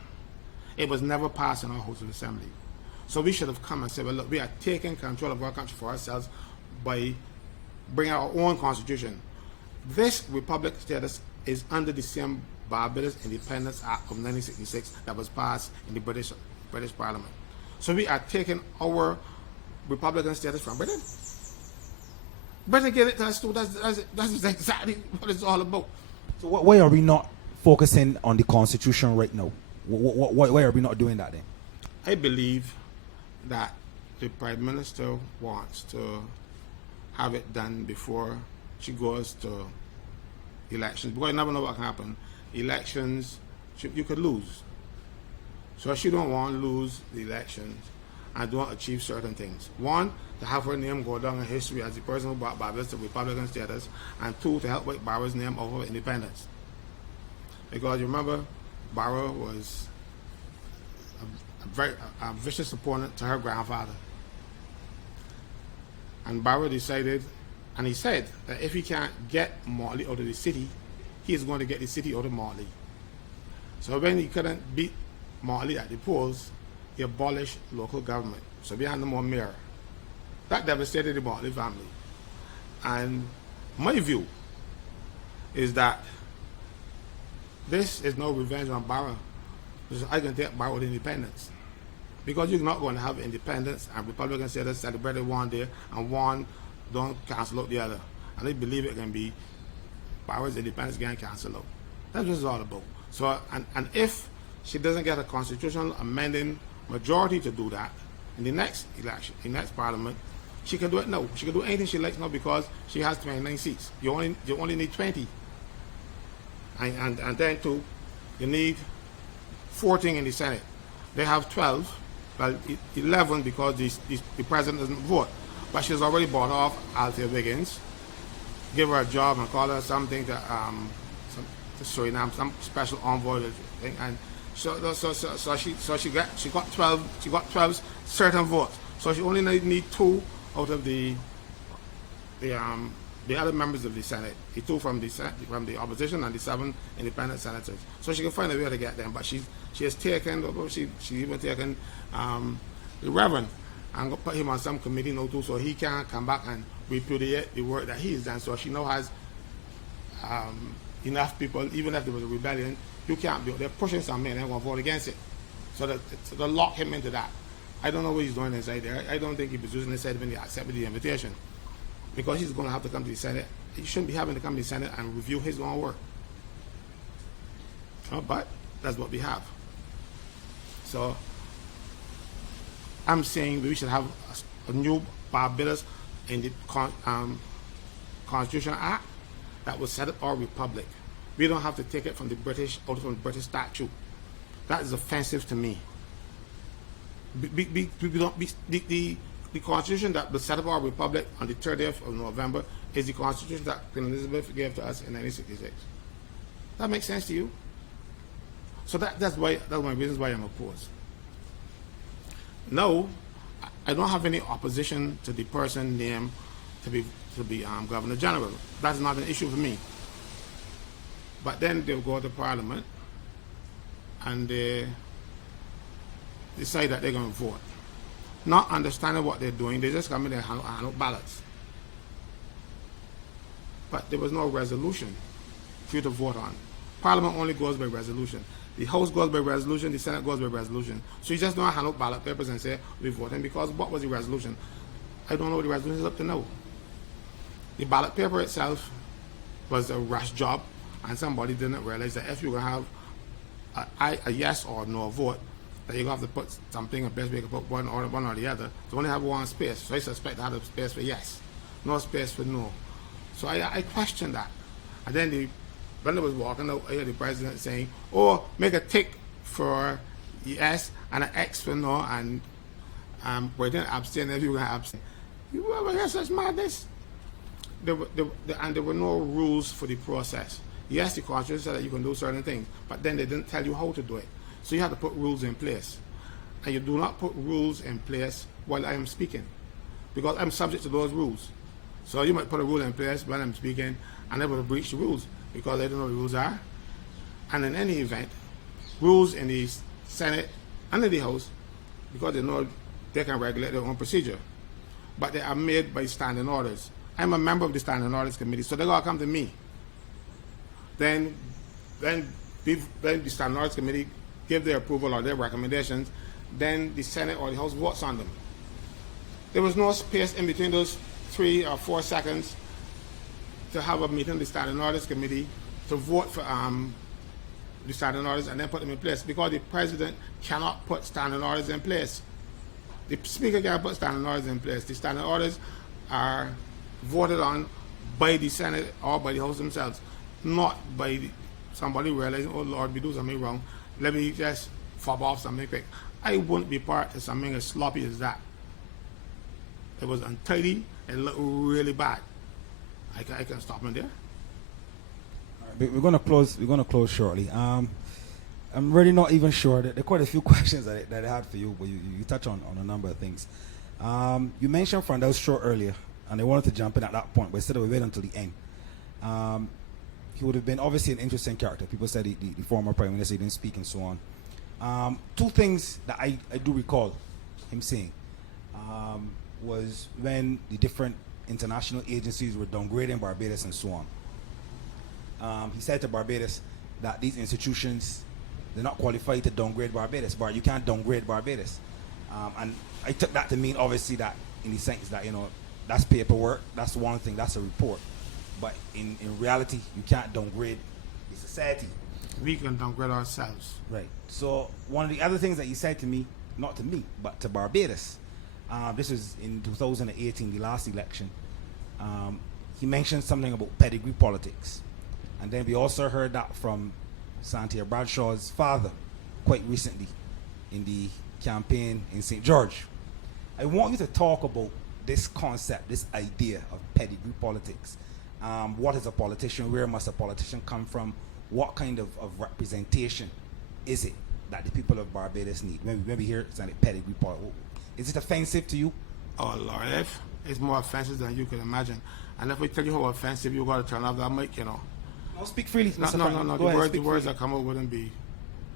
It was never passed in our House of Assembly. So we should have come and said, well, look, we are taking control of our country for ourselves by bringing our own constitution. This republic status is under the same Barbados Independence Act of 1966 that was passed in the British Parliament. So we are taking our Republican status from Britain. Britain gave it to us too. That's exactly what it's all about. So why are we not focusing on the Constitution right now? Why are we not doing that then? I believe that the Prime Minister wants to have it done before she goes to elections, because you never know what can happen. Elections, you could lose. So she don't want to lose the elections and don't achieve certain things. One, to have her name go down in history as the person who brought Barbados to Republican status, and two, to help make Barbados' name over independence. Because you remember, Barrow was a vicious opponent to her grandfather. And Barrow decided, and he said that if he can't get Morley out of the city, he is going to get the city out of Morley. So when he couldn't beat Morley at the polls, he abolished local government. So we had no more mayor. That devastated the Morley family. And my view is that this is no revenge on Barrow. I can take Barrow to independence. Because you're not going to have independence and Republican status celebrated one day and one don't cancel out the other. And they believe it can be Barrow's independence getting canceled out. That's what it's all about. So, and if she doesn't get a constitutional amending majority to do that in the next election, in the next parliament, she can do it now. She can do anything she likes now because she has 29 seats. You only need 20. And then too, you need 14 in the Senate. They have 12, well 11 because the president doesn't vote. But she's already bought off Althea Wiggins, give her a job and call her something to Suriname, some special envoy thing, and she got 12 certain votes. So she only need 2 out of the other members of the Senate, the 2 from the opposition and the 7 independent senators. So she can find a way to get them. But she has taken, she even taken the Reverend and put him on some committee now too, so he can come back and repudiate the work that he's done. So she now has enough people, even if there was a rebellion, you can't be. They're pushing something and they're going to vote against it. So to lock him into that. I don't know what he's doing inside there. I don't think he was using inside when he accepted the invitation. Because he's going to have to come to the Senate. He shouldn't be having to come to the Senate and review his own work. But that's what we have. So I'm saying we should have a new Barbados in the Constitution Act that will set up our republic. We don't have to take it from the British out from the British statute. That is offensive to me. The Constitution that will set up our republic on the 30th of November is the Constitution that Queen Elizabeth gave to us in 1966. That makes sense to you? So that's one of my reasons why I'm opposed. No, I don't have any opposition to the person named to be Governor General. That's not an issue for me. But then they'll go to Parliament and they decide that they're going to vote. Not understanding what they're doing, they just come in and hand out ballots. But there was no resolution for you to vote on. Parliament only goes by resolution. The House goes by resolution, the Senate goes by resolution. So you just don't hand out ballot papers and say, we're voting, because what was the resolution? I don't know what the resolution is up to now. The ballot paper itself was a rush job, and somebody didn't realize that if you're going to have a yes or no vote, that you're going to have to put something in place where you can put one or the other. To only have one space. So I suspect I had a space for yes, no space for no. So I questioned that. And then when I was walking out, I heard the president saying, oh, make a tick for yes and an X for no, and we didn't abstain if you were going to abstain. You ever hear such madness? And there were no rules for the process. Yes, the Constitution said that you can do certain things, but then they didn't tell you how to do it. So you have to put rules in place. And you do not put rules in place while I am speaking, because I'm subject to those rules. So you might put a rule in place when I'm speaking, and I will breach the rules because I don't know what the rules are. And in any event, rules in the Senate and in the House, because they know they can regulate their own procedure, but they are made by standing orders. I'm a member of the Standing Orders Committee, so they're going to come to me. Then the Standing Orders Committee give their approval or their recommendations, then the Senate or the House votes on them. There was no space in between those 3 or 4 seconds to have a meeting of the Standing Orders Committee to vote for the standing orders and then put them in place, because the president cannot put standing orders in place. The speaker can't put standing orders in place. The standing orders are voted on by the Senate or by the House themselves, not by somebody realizing, oh Lord, we do something wrong, let me just fob off something quick. I wouldn't be part of something as sloppy as that. It was untidy and looked really bad. I can stop them there. We're gonna close. We're gonna close shortly. I'm really not even sure. There are quite a few questions that I had for you, but you touch on a number of things. You mentioned Frandell's show earlier, and I wanted to jump in at that point, but instead we wait until the end. He would have been obviously an interesting character. People said the former prime minister didn't speak and so on. 2 things that I do recall him saying was when the different international agencies were downgrading Barbados and so on. He said to Barbados that these institutions, they're not qualified to downgrade Barbados, but you can't downgrade Barbados. And I took that to mean obviously that in the sense that, that's paperwork, that's one thing, that's a report. But in reality, you can't downgrade the society. We can downgrade ourselves. Right. So one of the other things that he said to me, not to me, but to Barbados, this was in 2018, the last election, he mentioned something about pedigree politics. And then we also heard that from Santia Bradshaw's father quite recently in the campaign in St. George. I want you to talk about this concept, this idea of pedigree politics. What is a politician? Where must a politician come from? What kind of representation is it that the people of Barbados need? When we hear something pedigree politics, is it offensive to you? Oh Lord, it's more offensive than you can imagine. And if we tell you how offensive, you got to turn off that mic, No, speak freely. No. The words that come out wouldn't be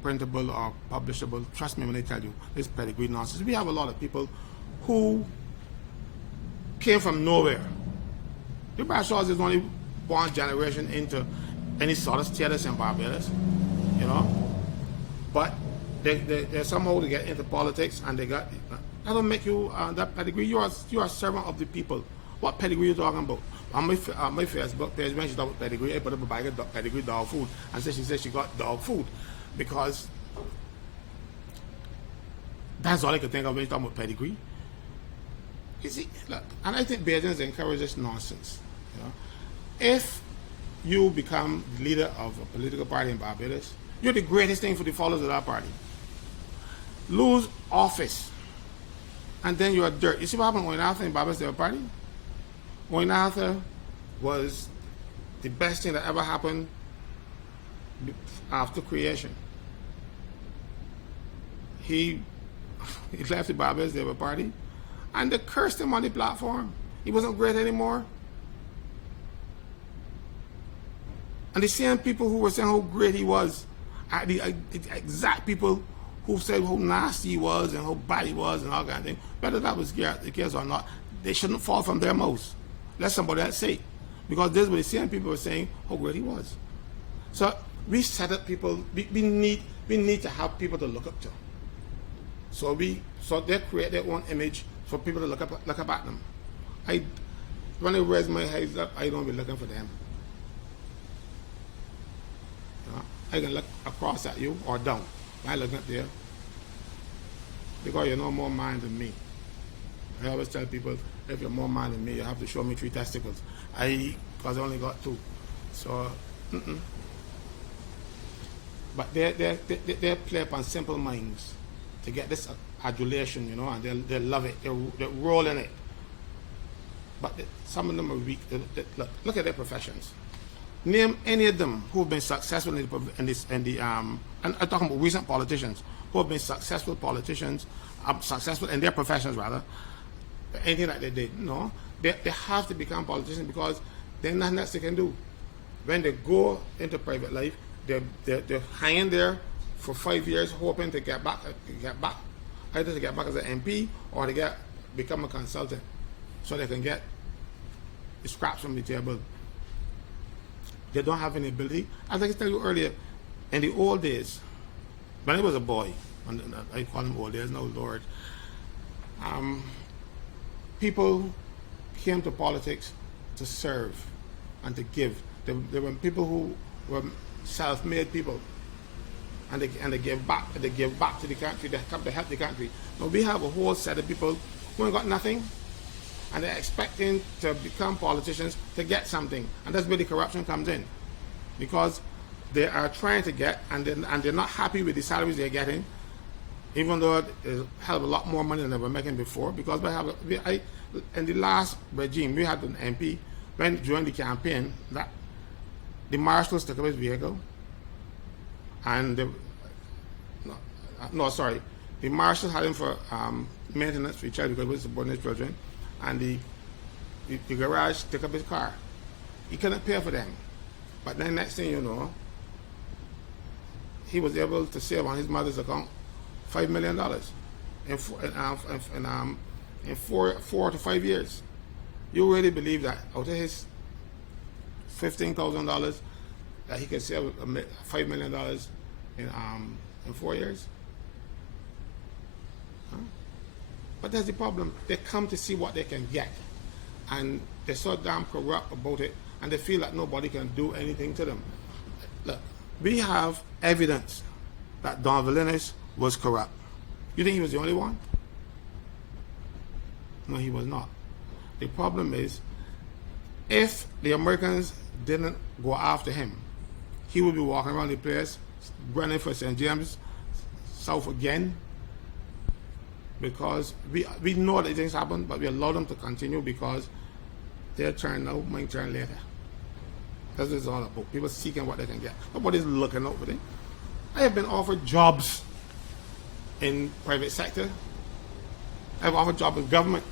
printable or publishable. Trust me when they tell you this pedigree nonsense. We have a lot of people who came from nowhere. The Bradshaws is only one generation into any sort of status in Barbados, But they somehow to get into politics, and they got that don't make you that pedigree. You are a servant of the people. What pedigree are you talking about? On my Facebook page, when she talked about pedigree, I put up a bag of pedigree dog food, and she said she got dog food because that's all I could think of when you talk about pedigree. You see, look, and I think Barbadians encourage this nonsense. If you become the leader of a political party in Barbados, you're the greatest thing for the followers of that party. Lose office, and then you're dirt. You see what happened when Arthur in Barbados their party? When Arthur was the best thing that ever happened after creation. He left the Barbados Labour Party, and they cursed him on the platform. He wasn't great anymore. And the same people who were saying how great he was are the exact people who said how nasty he was and how bad he was and all kind of thing. Whether that was the case or not, they shouldn't fall from their mouths. Let somebody else say it. Because this was the same people were saying how great he was. So we set up people, we need to have people to look up to. So they create their own image for people to look up at them. When I raise my eyes up, I don't be looking for them. I can look across at you or down. I look up there because you're no more man than me. I always tell people, if you're more man than me, you have to show me 3 testicles. Because I only got 2. So, But they play upon simple minds to get this adulation, and they love it. They roll in it. But some of them are weak. Look at their professions. Name any of them who have been successful and I'm talking about recent politicians who have been successful politicians, successful in their professions rather. Anything that they did, they have to become politicians because there's nothing else they can do. When they go into private life, they're hanging there for 5 years hoping to get back, either to get back as an MP or to become a consultant, so they can get the scraps from the table. They don't have any ability. As I tell you earlier, in the old days, when I was a boy, and I call them old, there's no Lord. People came to politics to serve and to give. There were people who were self-made people, and they gave back. They give back to the country. They come to help the country. Now we have a whole set of people who ain't got nothing, and they're expecting to become politicians to get something, and that's where the corruption comes in, because they are trying to get, and they're not happy with the salaries they're getting, even though there's a hell of a lot more money than they were making before. Because in the last regime, we had an MP during the campaign that the marshals took up his vehicle, and the marshals had him for maintenance for each child because he was supporting his children, and the garage took up his car. He couldn't pay for them, but then next thing you know, he was able to save on his mother's account $5 million in 4 to 5 years. You really believe that out of his $15,000 that he could save $5 million in 4 years? Huh? But that's the problem. They come to see what they can get, and they're so damn corrupt about it, and they feel that nobody can do anything to them. Look, we have evidence that Don Vallinis was corrupt. You think he was the only one? No, he was not. The problem is, if the Americans didn't go after him, he would be walking around the place running for St. James South again, because we know that things happen, but we allow them to continue because their turn now might turn later. That's what it's all about. People seeking what they can get. Nobody's looking out for them. I have been offered jobs in private sector. I've offered jobs in government.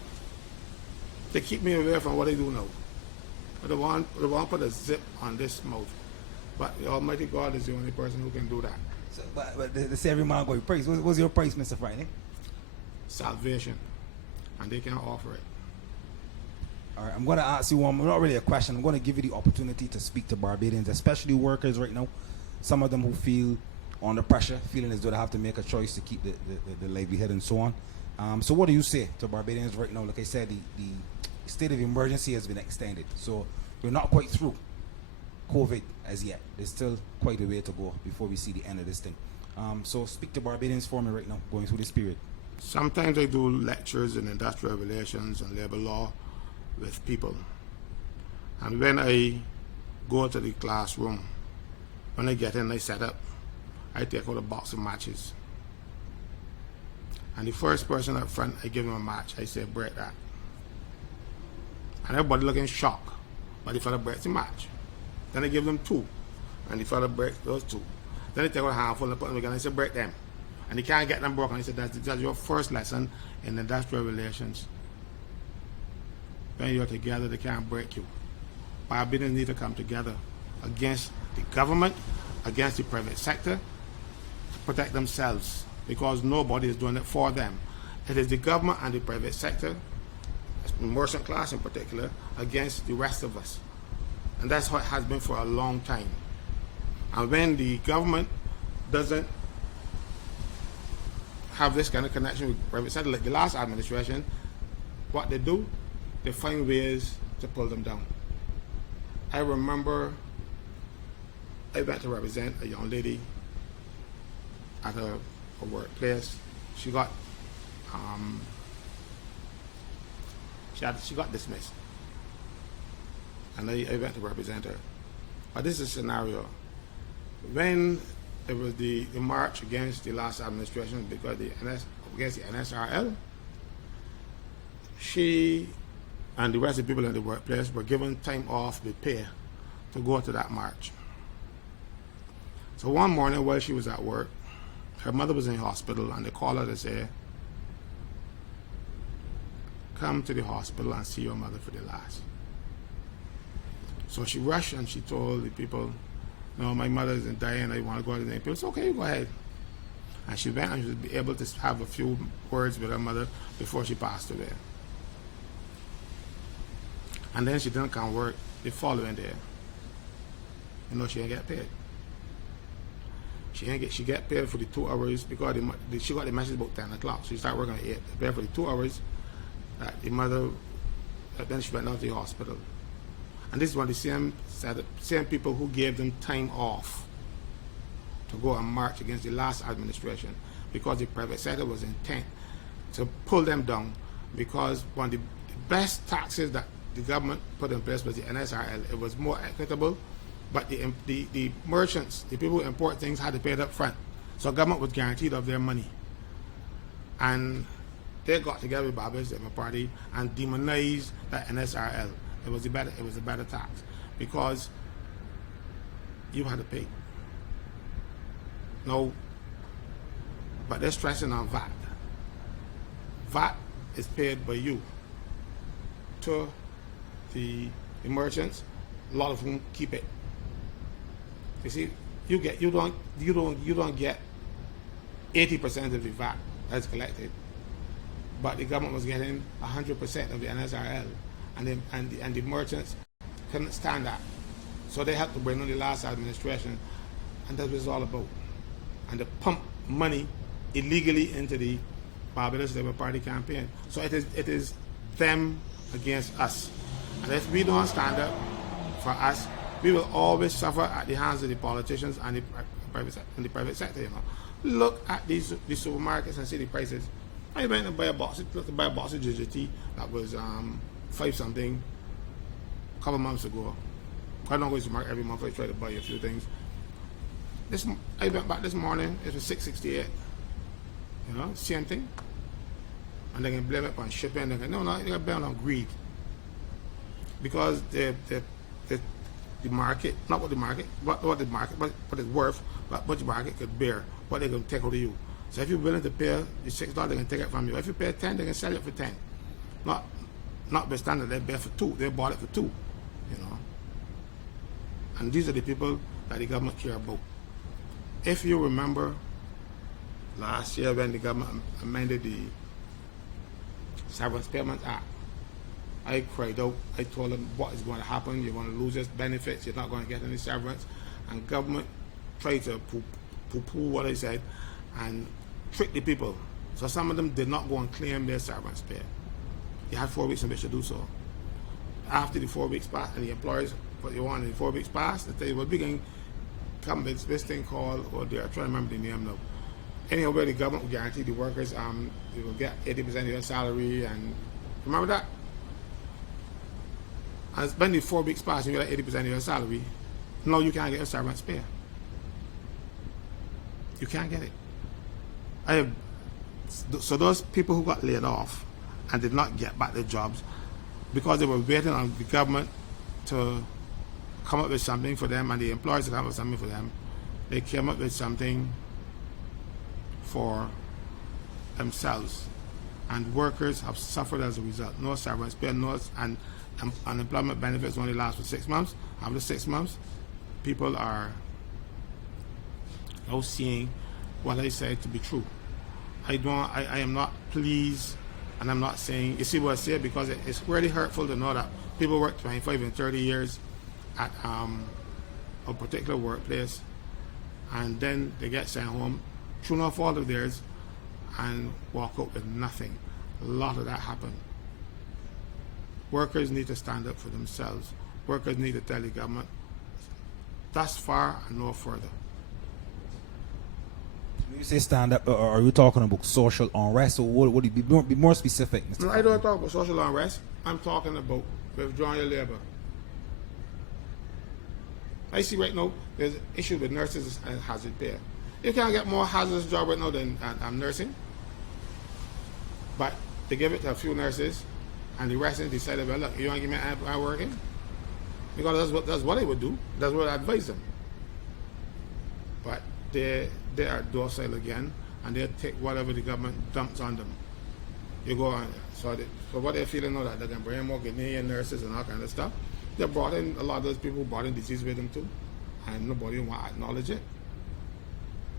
They keep me away from what I do now. But they want to put a zip on this mouth. But the Almighty God is the only person who can do that. So, but they say every man going to praise. What's your price, Mr. Franklyn? Salvation. And they can't offer it. All right, I'm going to ask you one, not really a question. I'm going to give you the opportunity to speak to Barbadians, especially workers right now. Some of them who feel under pressure, feeling as though they have to make a choice to keep the livelihood and so on. So what do you say to Barbadians right now? Like I said, the state of emergency has been extended. So we're not quite through COVID as yet. There's still quite a way to go before we see the end of this thing. So speak to Barbadians for me right now, going through this period. Sometimes I do lectures in industrial relations and labor law with people. And when I go to the classroom, when I get in, I set up, I take out a box of matches. And the first person up front, I give him a match. I say, break that. And everybody looking shocked. But the fella breaks the match. Then I give them 2. And the fella breaks those 2. Then I take out a handful and put them together and I say, break them. And he can't get them broken. I said, that's your first lesson in industrial relations. When you're together, they can't break you. Barbadians need to come together against the government, against the private sector, to protect themselves, because nobody is doing it for them. It is the government and the private sector, the merchant class in particular, against the rest of us. And that's what it has been for a long time. And when the government doesn't have this kind of connection with private sector, like the last administration, what they do, they find ways to pull them down. I remember I went to represent a young lady at a workplace. She got she got dismissed, and I went to represent her. But this is a scenario when it was the march against the last administration because against the NSRL. She and the rest of the people in the workplace were given time off with pay to go to that march. So one morning while she was at work, her mother was in the hospital, and they called her to say, come to the hospital and see your mother for the last. So she rushed and she told the people, no, my mother isn't dying, I want to go to the people. Said, okay, go ahead. And she went and she was able to have a few words with her mother before she passed away. And then she didn't come work the following day. You know, she didn't get paid. She get paid for the 2 hours because she got the message about 10 o'clock. So she started working at 8. Paid for the 2 hours. The mother, then she went out to the hospital. And this is one of the same people who gave them time off to go and march against the last administration, because the private sector was intent to pull them down, because one of the best taxes that the government put in place was the NSRL. It was more equitable, but the merchants, the people who import things, had to pay it up front. So government was guaranteed of their money. And they got together with Barbados Labour Party and demonized that NSRL. It was a better tax, because you had to pay. No, but they're stressing on VAT. VAT is paid by you to the merchants. A lot of whom keep it. You see, you don't get 80% of the VAT that's collected, but the government was getting 100% of the NSRL, and the merchants couldn't stand that, so they had to bring on the last administration, and that's what it's all about. And to pump money illegally into the Barbados Labour Party campaign. So it is them against us. And if we don't stand up for us, we will always suffer at the hands of the politicians and the private sector. You know, look at these supermarkets and see the prices. I went to buy a box of ginger tea that was 5 something a couple months ago. I don't go to the market every month. I try to buy a few things. I went back this morning. It was $6.68. You know, same thing. And they can blame it on shipping. They can, no, they can blame it on greed, because the market, not what the market, but it's worth, but what the market could bear, what they can take out of you. So if you're willing to pay the $6, they can take it from you. If you pay 10, they can sell it for 10. Not by standard, they pay for 2. They bought it for 2. You know. And these are the people that the government care about. If you remember last year when the government amended the Severance Payment Act, I cried out. I told them what is going to happen. You're going to lose your benefits. You're not going to get any severance. And government tried to poo-poo what I said and trick the people. So some of them did not go and claim their severance pay. You had 4 weeks in which to do so. After the 4 weeks passed, and the employers, what they wanted, the 4 weeks passed, they say, well, we can come with this thing called, I'm trying to remember the name now. Anyhow, where the government will guarantee the workers, they will get 80% of your salary, and remember that? And when the 4 weeks passed and you get 80% of your salary, no, you can't get a severance pay. You can't get it. So those people who got laid off and did not get back their jobs because they were waiting on the government to come up with something for them and the employers to come up with something for them, they came up with something for themselves. And workers have suffered as a result. No severance pay, and unemployment benefits only last for 6 months. After 6 months, people are now seeing what I said to be true. I am not pleased, and I'm not saying, you see what I say, because it's really hurtful to know that people work 25 and 30 years at a particular workplace, and then they get sent home through no fault of theirs and walk out with nothing. A lot of that happen. Workers need to stand up for themselves. Workers need to tell the government, thus far and no further. When you say stand up, are you talking about social unrest, or would you be more specific, Mr. No, I don't talk about social unrest. I'm talking about withdrawing your labor. I see right now there's an issue with nurses and hazard pay. You can't get more hazardous job right now than nursing. But they give it to a few nurses, and the rest decided, well, look, you want to give me I'm working? Because that's what they would do. That's what I advise them. But they are docile again, and they take whatever the government dumps on them. You go on. So what they're feeling now that they can bring more Ghanaian nurses and all kind of stuff. They brought in a lot of those people who brought in disease with them too, and nobody want to acknowledge it.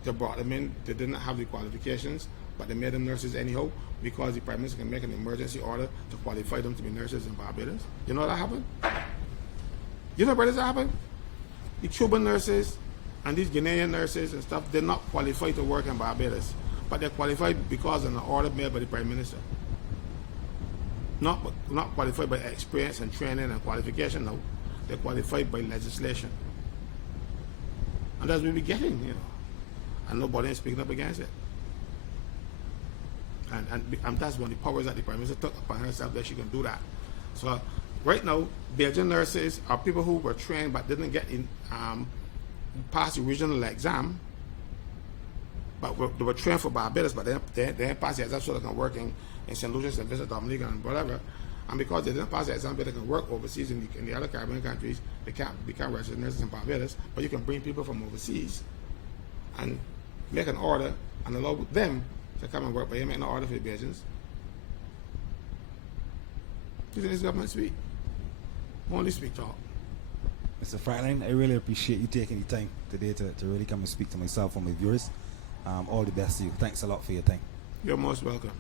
They brought them in. They didn't have the qualifications, but they made them nurses anyhow because the Prime Minister can make an emergency order to qualify them to be nurses in Barbados. You know that happened? You know where this happened? The Cuban nurses And these Ghanaian nurses and stuff, they're not qualified to work in Barbados. But they're qualified because of an order made by the Prime Minister. Not qualified by experience and training and qualification, no. They're qualified by legislation. And that's what we're getting, you know. And nobody is speaking up against it. And that's one of the powers that the Prime Minister took upon herself, that she can do that. So right now, Belgian nurses are people who were trained but didn't get in, pass the regional exam, but they were trained for Barbados, but they didn't pass the exam so they can work in St. Lucia, St. Vincent, Dominica, and whatever. And because they didn't pass the exam, but they can work overseas in the other Caribbean countries, they can't become registered nurses in Barbados, but you can bring people from overseas and make an order and allow them to come and work, but you make no order for the Belgians. You think this government speak? Only speak talk. Mr. Franklyn, I really appreciate you taking the time today to really come and speak to myself and my viewers. All the best to you. Thanks a lot for your time. You're most welcome.